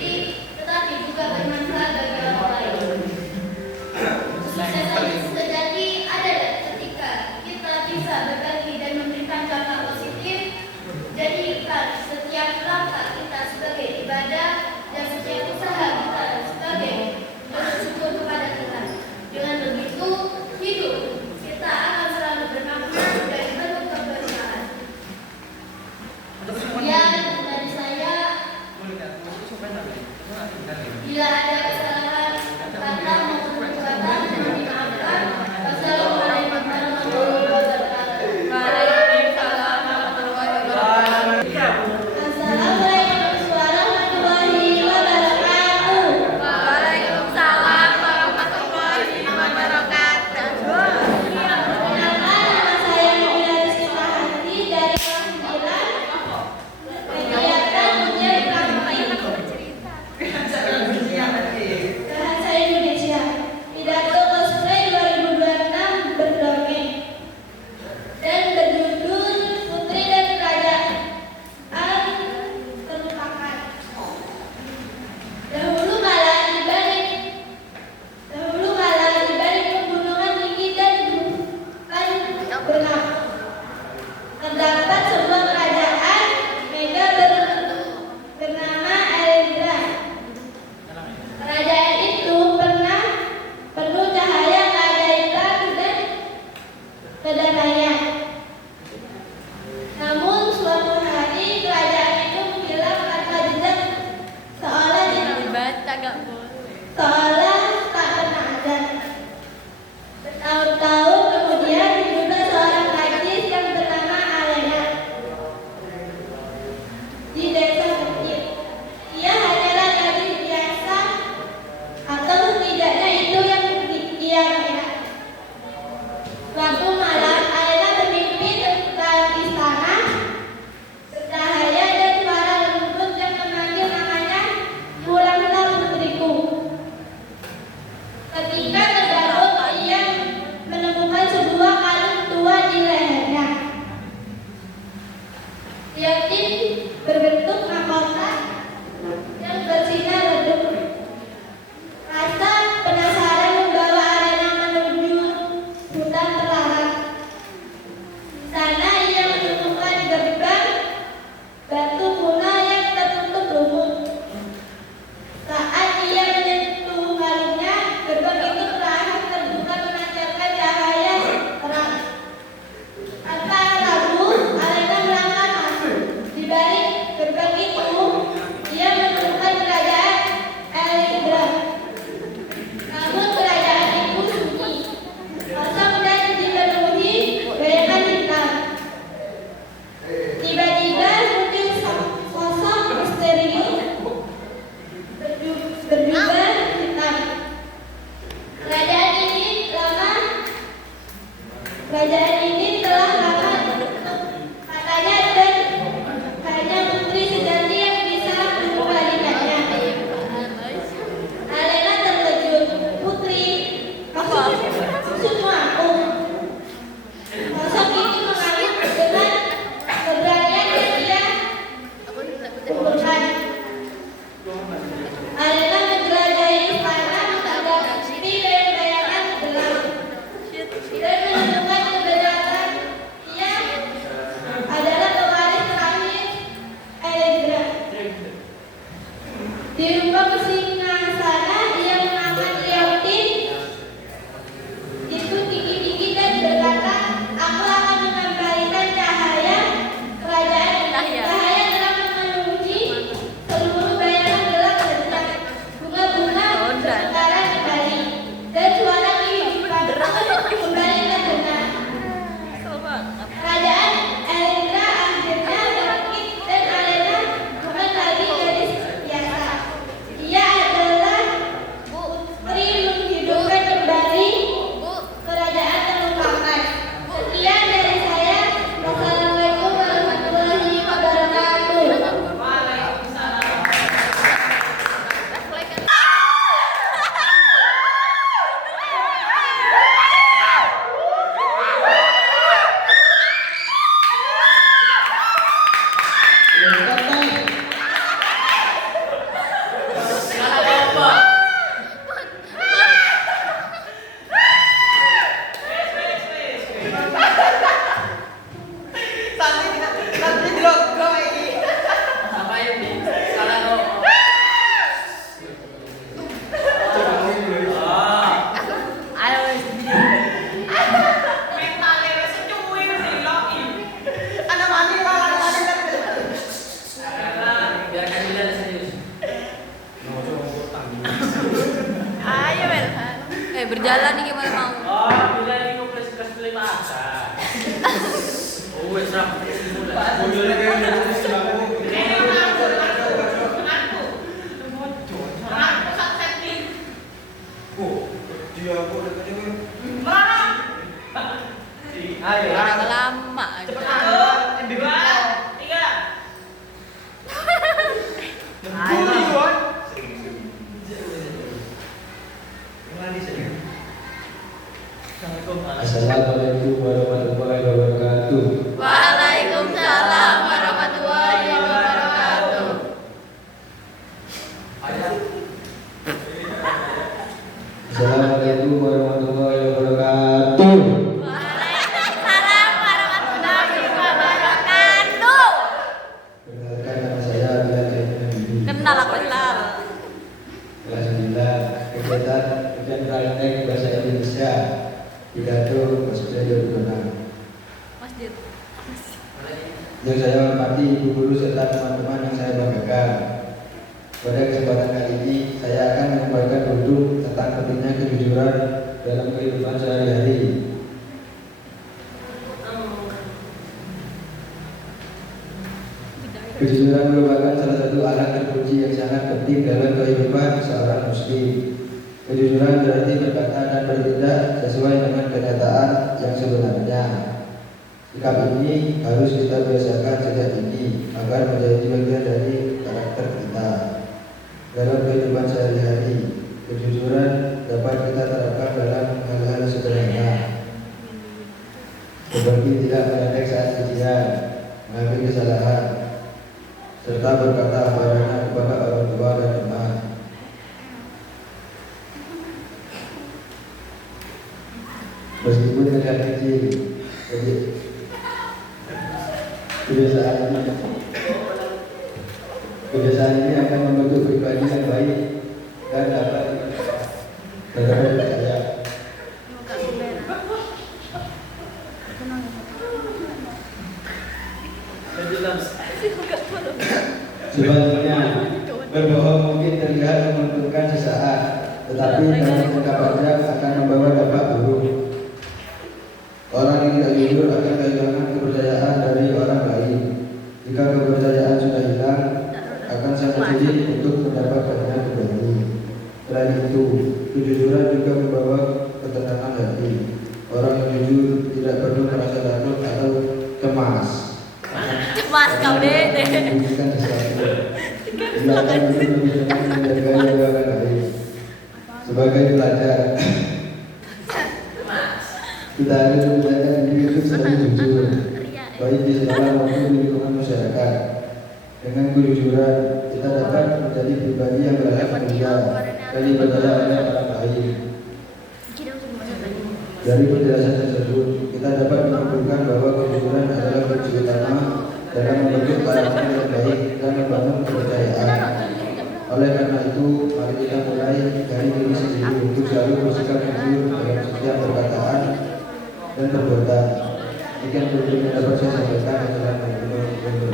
buat serap. Modelnya kayak udah sih aku. Oh, dia aku udah tadi kan. Ayo. Lama. Dua, tiga. Assalamualaikum warahmatullahi wabarakatuh. Waalaikumsalam warahmatullahi wabarakatuh. Assalamualaikum warahmatullahi wabarakatuh. Waalaikumsalam warahmatullahi wabarakatuh. Perkenalkan nama saya Bilal Zainal. Kenal aku kenal. Kelas 9 kegiatan ujian praktek bahasa Indonesia pidato Masjid 2006. Masjid. Yang saya hormati ibu guru serta teman-teman yang saya banggakan. Pada kesempatan kali ini saya akan menyampaikan duduk tentang pentingnya kejujuran dalam kehidupan sehari-hari. Kejujuran merupakan salah satu alat terpuji yang sangat penting dalam kehidupan seorang muslim. Kejujuran berarti berkata dan bertindak sesuai dengan kenyataan yang sebenarnya. Sikap ini harus kita biasakan sejak dini agar menjadi bagian dari karakter kita. Dalam kehidupan sehari-hari, kejujuran dapat kita terapkan dalam hal-hal sederhana, seperti tidak meledek saat ujian, mengambil kesalahan, serta berkata apa adanya kepada orang tua dan teman. Meskipun terlihat kecil, kebiasaan ini akan membentuk pribadi yang baik dan dapat dipercaya. Sebaliknya, berbohong mungkin terlihat menguntungkan sesaat, tetapi dalam jangka panjang akan membawa dampak buruk. Orang yang tidak jujur akan kehilangan kepercayaan dari orang lain. Jika kepercayaan sudah hilang, akan sangat sulit untuk mendapatkannya kembali. Selain itu, kejujuran juga membawa ketenangan hati. Orang yang jujur tidak perlu merasa takut atau cemas. Cemas kau deh. Bukan sesuatu. Dia akan lebih tenang menjaga jaga baik. Sebagai pelajar, kita harus menjaga diri itu selalu jujur, baik di sekolah maupun di lingkungan masyarakat. Dengan kejujuran, kita dapat menjadi pribadi yang berhak mulia dan dipercaya oleh orang lain. Dari penjelasan tersebut, kita dapat menyimpulkan bahwa kejujuran adalah kunci utama dalam membentuk karakter yang baik dan membangun kepercayaan. Oleh karena itu, mari kita mulai dari diri sendiri untuk selalu bersikap jujur dalam setiap perkataan dan perbuatan. Sekian dulu yang dapat saya sampaikan. Assalamualaikum.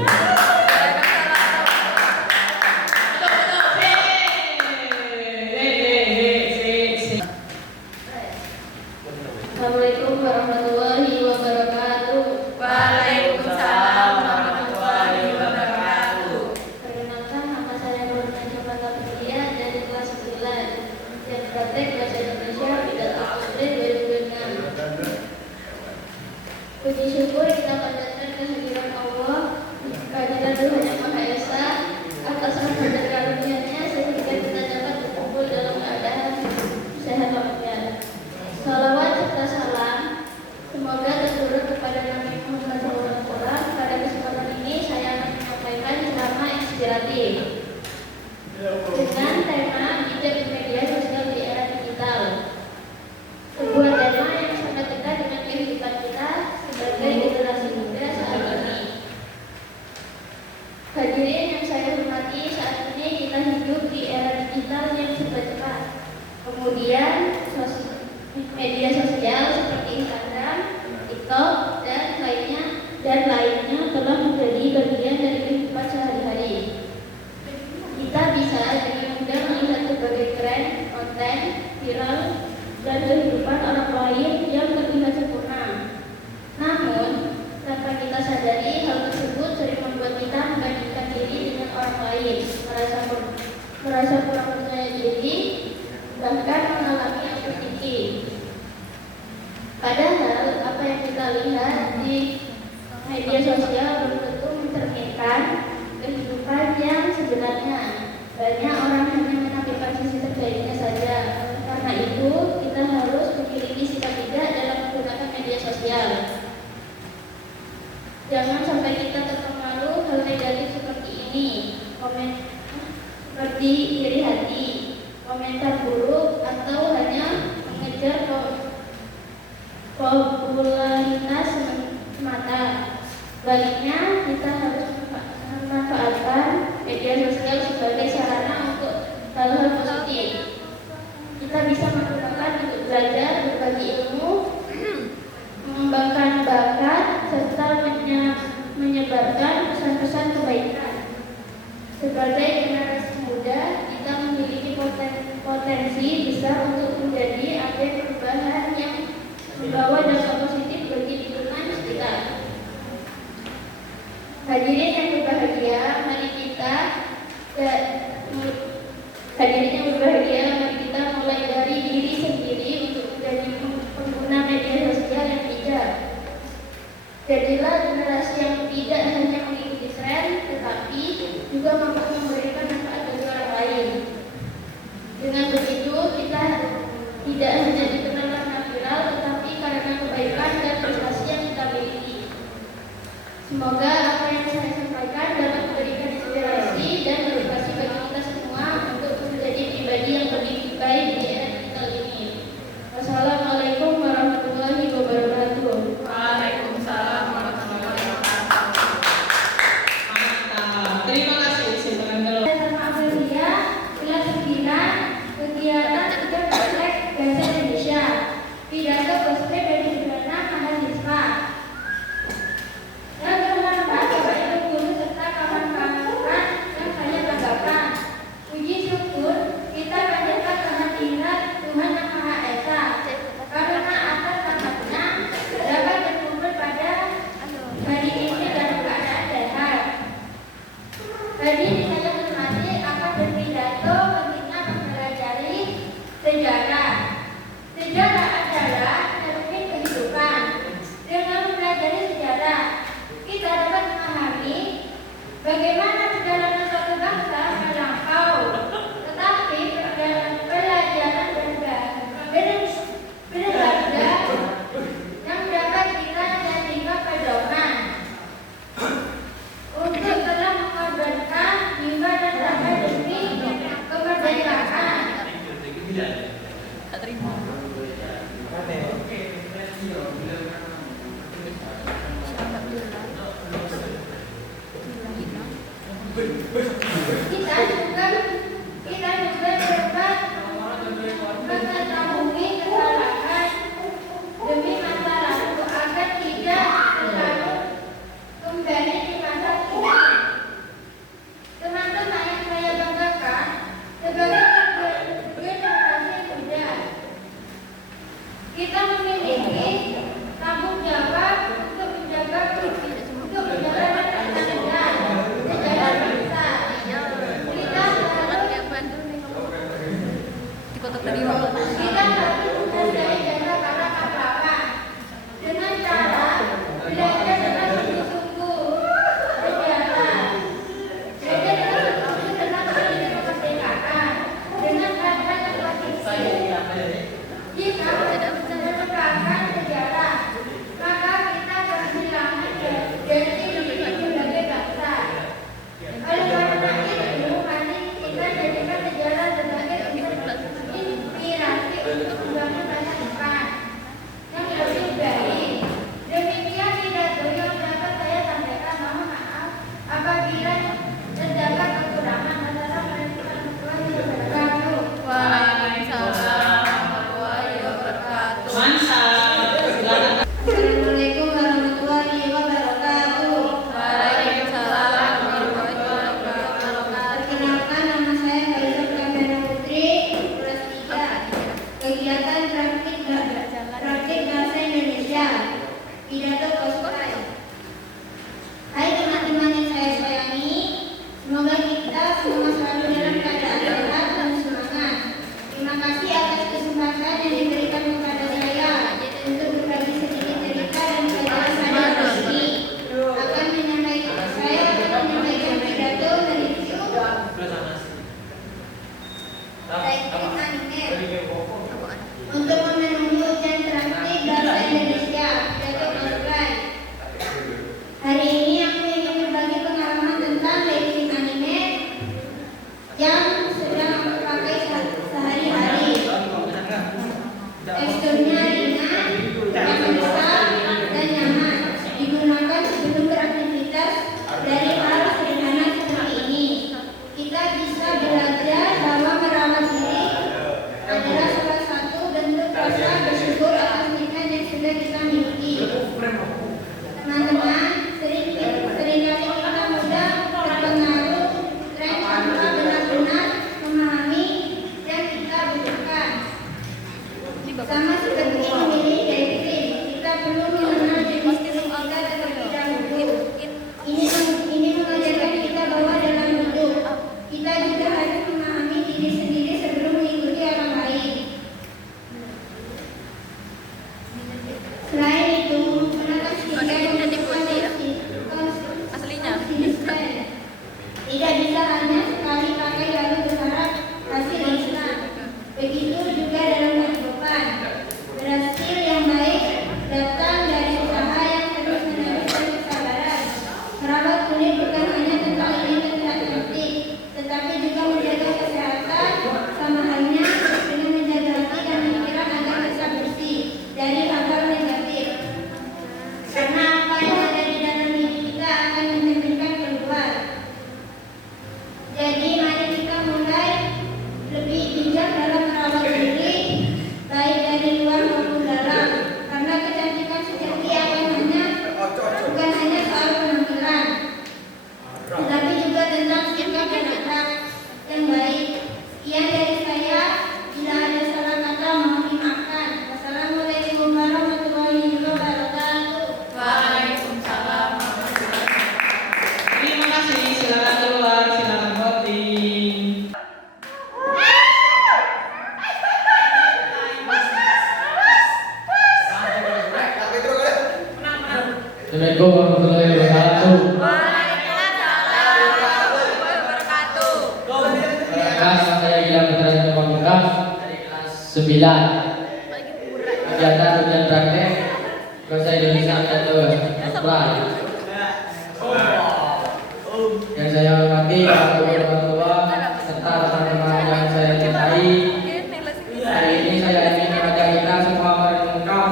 Assalamualaikum warahmatullahi wabarakatuh. Waalaikumsalam warahmatullahi wabarakatuh. Perkenalkan, nama saya Nurna Jomata Putria dari kelas 9 yang praktek bahasa Indonesia pidato Masjid 2006. Puji syukur kita panjatkan kehadiran Allah, kehadiran Tuhan Yang Maha Esa atas rahmat dan karunia-Nya sehingga kita dapat berkumpul dalam keadaan sehat walafiat. Salawat serta salam semoga terturun kepada Nabi Muhammad SAW. Pada kesempatan ini saya akan menyampaikan ceramah inspiratif dengan tema bijak di media sosial di era digital. Sebuah tema yang sangat dekat dengan kehidupan kita sebagai generasi muda saat ini. Hadirin yang saya hormati, saat ini kita hidup di era digital yang serba cepat. Kemudian media sosial seperti Instagram, TikTok, dan lainnya telah menjadi bagian dari kehidupan sehari-hari. Kita bisa dengan mudah melihat berbagai tren, konten, viral, dan kehidupan orang lain yang terlihat sempurna. Namun, tanpa kita sadari sadari hal tersebut sering membuat kita membandingkan diri dengan orang lain, merasa kurang percaya diri, bahkan mengalami overthinking. Padahal apa yang kita lihat di media sosial belum tentu mencerminkan kehidupan yang sebenarnya. Banyak orang hanya menampilkan sisi terbaiknya saja. Karena itu, kita harus memiliki sikap bijak dalam menggunakan media sosial. Jangan sampai kita terpengaruh hal negatif seperti ini. Seperti iri hati, komentar buruk, atau hanya mengejar popularitas semata. Baliknya, kita harus memanfaatkan media sosial sebagai sarana untuk hal-hal positif. Kita bisa menggunakan untuk belajar, berbagi ilmu, mengembangkan bakat, serta menyebarkan pesan-pesan kebaikan. Sebagai generasi muda, kita memiliki potensi besar untuk menjadi agen perubahan yang membawa dampak positif bagi lingkungan sekitar. Hadirin yang berbahagia, mari kita mulai dari diri sendiri untuk menjadi pengguna media sosial yang bijak. Jadilah generasi yang tidak hanya mengikuti tren, tetapi juga mampu memberikan manfaat bagi orang lain. Dengan begitu, kita tidak hanya dikenal karena viral, tetapi karena kebaikan dan prestasi yang kita miliki. Semoga apa yang saya sampaikan dapat memberikan inspirasi dan motivasi bagi kita semua untuk menjadi pribadi yang lebih baik di era digital ini. Wassalamualaikum warahmatullahi wabarakatuh. Waalaikumsalam warahmatullahi wabarakatuh. Mantap. Terima kasih. Silakan kalau Sama Amelia, Bulan 9, kegiatan Ujian Praktek Bahasa Indonesia. Pidato Gospe dari Buana Mahasiswa. Yang terhormat Bapak Ibu Guru serta kawan-kawan yang saya banggakan. Puji syukur kita panjatkan kehadiran Tuhan Yang Maha Esa. Karena atas rahmatnya dapat berkumpul pada hari ini dalam keadaan sehat. Hari ini saya hormati akan berpidato ketika mempelajari sejarah. Sejarah adalah cermin kehidupan. Dengan mempelajari sejarah, kita dapat memahami bagaimana perjalanan suatu bangsa melampau. Tetapi pelajaran berharga yang dapat kita jadikan pedoman untuk telah mengorbankan jiwa dan raga demi kemerdekaan. Tak terima. Kita juga dapat mengetahui kesalahan demi masa lalu agar tidak terlalu kembali di masa kini. Teman-teman yang saya banggakan, sebagai generasi muda, kita memiliki tanggung jawab untuk menjaga sejarah bangsa. Kita Hari ini aku ingin berbagi pengalaman tentang legging anime yang sedang aku pakai sehari-hari. Teksturnya ringan, yang besar, dan nyaman digunakan sebelum beraktivitas. Dari hal sederhana seperti ini, kita bisa belajar bahwa merawat diri adalah salah satu bentuk rasa bersyukur atas nikmat yang sudah kita miliki. Teman-teman, seringkali kita mudah terpengaruh tren tanpa benar-benar memahami yang kita butuhkan. Sama seperti memilih gaya krim, kita perlu mengenal jenis krim kita terlebih dahulu. Ini mengajarkan kita bahwa dalam hidup kita juga harus memahami diri sendiri sebelum mengikuti orang lain. Selain itu, menggunakan skincare Aslinya. tidak bisa hanya sekali pakai lalu berharap hasil instan. Begitu juga dalam kehidupan. Berhasil yang baik datang dari usaha yang terus-menerus dan kesabaran. Merawat kulit bukan hanya tentang ini dan tidak cantik, tetapi juga menjaga kesehatan, sama halnya dengan menjaga hati dan pikiran agar bisa bersih dari hal-hal negatif. Karena apa yang ada di dalam diri kita akan mencerminkan keluar. Jadi mari kita mulai lebih bijak dalam merawat diri, baik dari luar maupun dalam. Karena kecantikan sejati bukan hanya soal penampilan, tetapi juga tentang sikap dan akhlak yang baik. Sekian dari saya. Bila ada salah kata mohon dimaafkan. Wassalamualaikum warahmatullahi wabarakatuh. Waalaikumsalam. Terima kasih, silakan keluar, silakan voting. Assalamualaikum warahmatullahi wabarakatuh. Waalaikumsalam warahmatullahi wabarakatuh. Kelas saya Gilang Putra Pamungkas dari kelas 9. Kegiatan ujian praktek bahasa Indonesia atau Akbar. Yang saya hormati para guru orang tua serta teman-teman yang saya cintai. Hari ini saya ingin mengajak kita semua merenungkan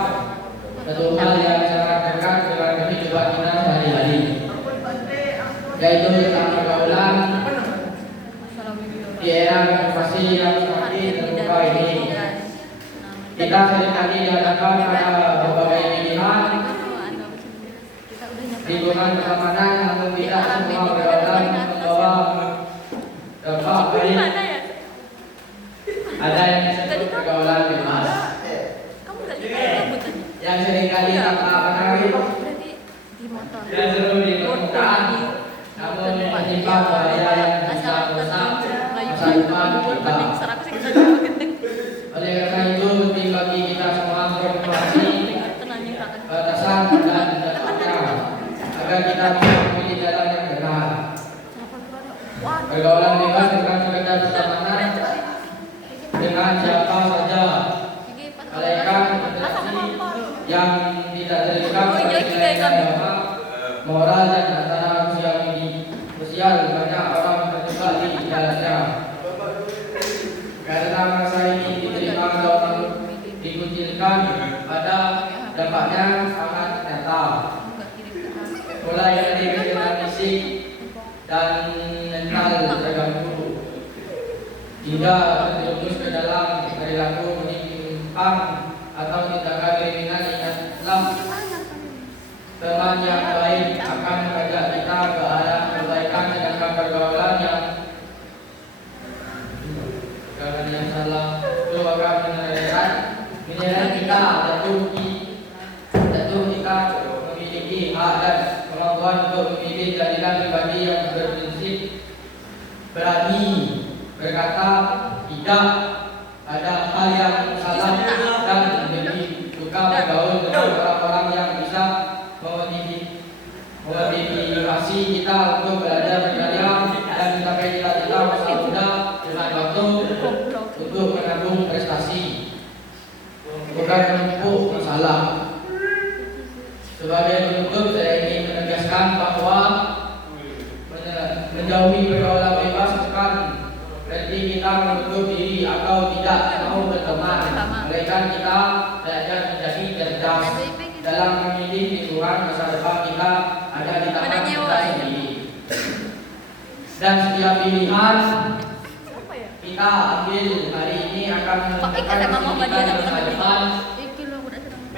satu hal yang sangat dekat dengan kehidupan kita sehari-hari, yaitu tentang pergaulan di era informasi yang semakin terbuka ini. Kita seringkali dihadapkan pada berbagai pilihan lingkungan pertemanan, namun tidak semua pergaulan membawa dampak baik. Ada yang disebut pergaulan bebas, yang seringkali tanpa menarik dan seru di permukaan, namun menyimpan bahaya yang bisa merusak masa depan kita. Oleh karena itu, penting bagi kita semua berkomunikasi batasan dan dampaknya agar kita bisa memilih jalan yang benar. Pergaulan bebas bukan sekedar pertemanan dengan siapa saja, melainkan interaksi yang tidak terikat pada nilai agama, moral dan tatanan sosial banyak orang terjebak di dalamnya. Karena masa ini diterima atau dikucilkan, pada dampaknya sangat nyata. Mulai dari kesehatan fisik dan mental terganggu, hingga terjerumus ke dalam perilaku menyimpang atau tindakan kriminal. Ingatlah, teman yang baik akan mengajak kita ke arah kebaikan, sedangkan pergaulan yang salah itu akan menyeret kita tentu kita memiliki hak dan kemampuan untuk memilih jadikan pribadi yang berprinsip, berani berkata tidak ada hal yang salah, dan lebih suka bergaul dengan orang-orang yang bisa memotivasi kita untuk belajar berkarya dan mencapai cita-cita masa muda dengan waktu untuk menabung prestasi, bukan menumpuk masalah. Sebagai penutup, saya ingin menegaskan menjauhi pergaulan bebas sekali. Berarti kita menutup diri atau tidak mau berteman, melainkan kita belajar menjadi cerdas dalam memilih lingkungan masa depan kita ada di tangan kita sendiri. Dan setiap pilihan kita ambil hari ini akan menentukan kita di masa depan.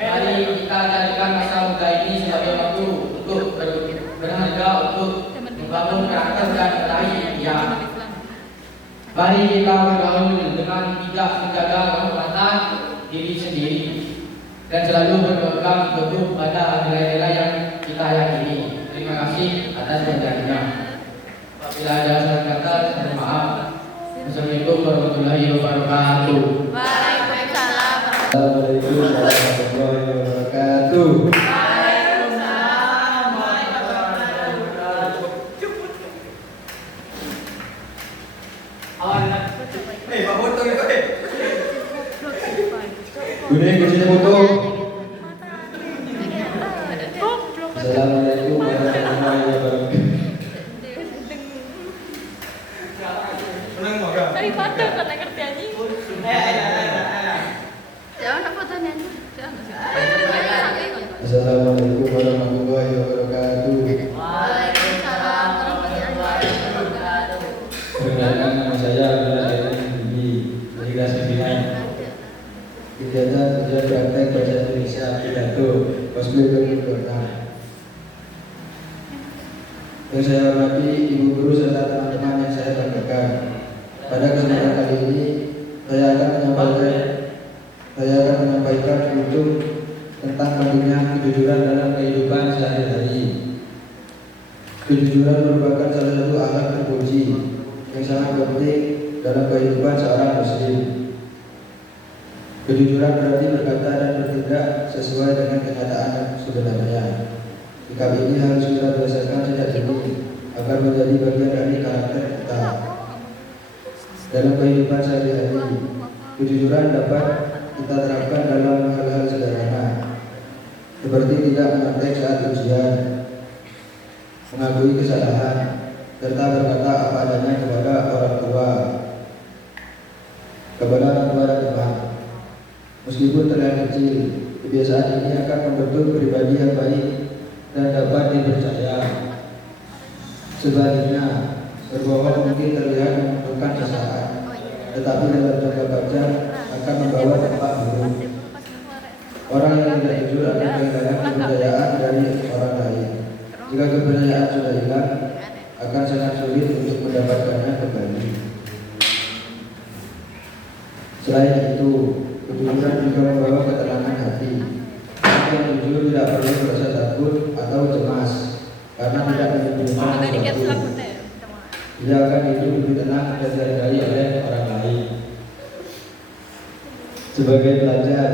Mari kita jadikan masa muda ini sebagai waktu untuk berharga untuk membangun karakter dan meraih impian. Mari kita bergaul dengan tidak menjaga kehormatan diri sendiri dan selalu berpegang teguh pada nilai-nilai yang kita yakini. Terima kasih atas perhatiannya. Apabila ada salah kata, mohon maaf. Assalamualaikum warahmatullahi wabarakatuh. Waalaikumsalam. Assalamualaikum warahmatullahi wabarakatuh. Pak Boto itu Gunanya kuncinya foto. Assalamualaikum warahmatullahi wabarakatuh. senang enggak? Daripada kena ngerti anjing. Jangan apa tanya. Assalamualaikum warahmatullahi wabarakatuh. Waalaikumsalam warahmatullahi wabarakatuh. Perkenalkan, nama saya adalah Denny Bibi dari kelas 9. Kegiatan kerja praktek bahasa Indonesia pidato Kosbil Berkona. Yang saya hormati ibu guru serta teman-teman yang saya banggakan. Pada kesempatan kali ini saya akan menyampaikan untuk tentang pentingnya kejujuran dalam kehidupan sehari-hari. Kejujuran merupakan salah satu alat terpuji yang sangat penting dalam kehidupan seorang muslim. Kejujuran berarti berkata dan bertindak sesuai dengan kenyataan yang sebenarnya. Sikap ini harus kita biasakan sejak dini agar menjadi bagian dari karakter kita. Dalam kehidupan sehari-hari, kejujuran dapat kita terapkan dalam hal-hal sederhana, seperti tidak mengantek saat ujian, mengakui kesalahan, serta berkata apa adanya kepada orang tua, kepada orang tua dan teman. Meskipun terlihat kecil, kebiasaan ini akan membentuk pribadi yang baik dan dapat dipercaya. Sebaliknya, berbohong mungkin terlihat menguntungkan sesaat, tetapi dalam jangka panjang akan membawa dampak buruk. Orang yang tidak jujur akan kehilangan kepercayaan dari orang lain. Jika kepercayaan sudah hilang, akan sangat sulit untuk mendapatkannya kembali. Selain itu, kejujuran juga membawa ketenangan hati. Orang yang jujur tidak perlu merasa takut atau cemas karena tidak menyembunyikan sesuatu. Dia akan hidup lebih tenang dan dihargai oleh orang lain. Sebagai pelajar,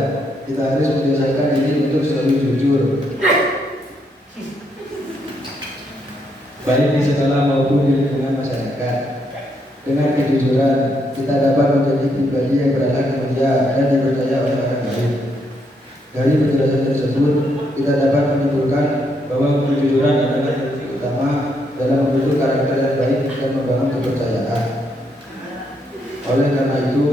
kita harus membiasakan diri untuk selalu jujur, baik di sekolah maupun di lingkungan masyarakat. Dengan kejujuran, kita dapat menjadi pribadi yang berakhlak mulia dan dipercaya oleh orang lain. Dari penjelasan tersebut, kita dapat menyimpulkan bahwa kejujuran adalah kunci utama dalam membentuk karakter yang baik dan membangun kepercayaan. Oleh karena itu,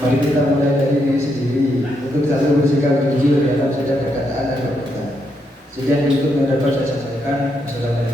mari kita mulai dari diri sendiri untuk selalu bersikap jujur dalam setiap perkataan dan perbuatan. Sekian itu yang dapat saya sampaikan. Assalamualaikum.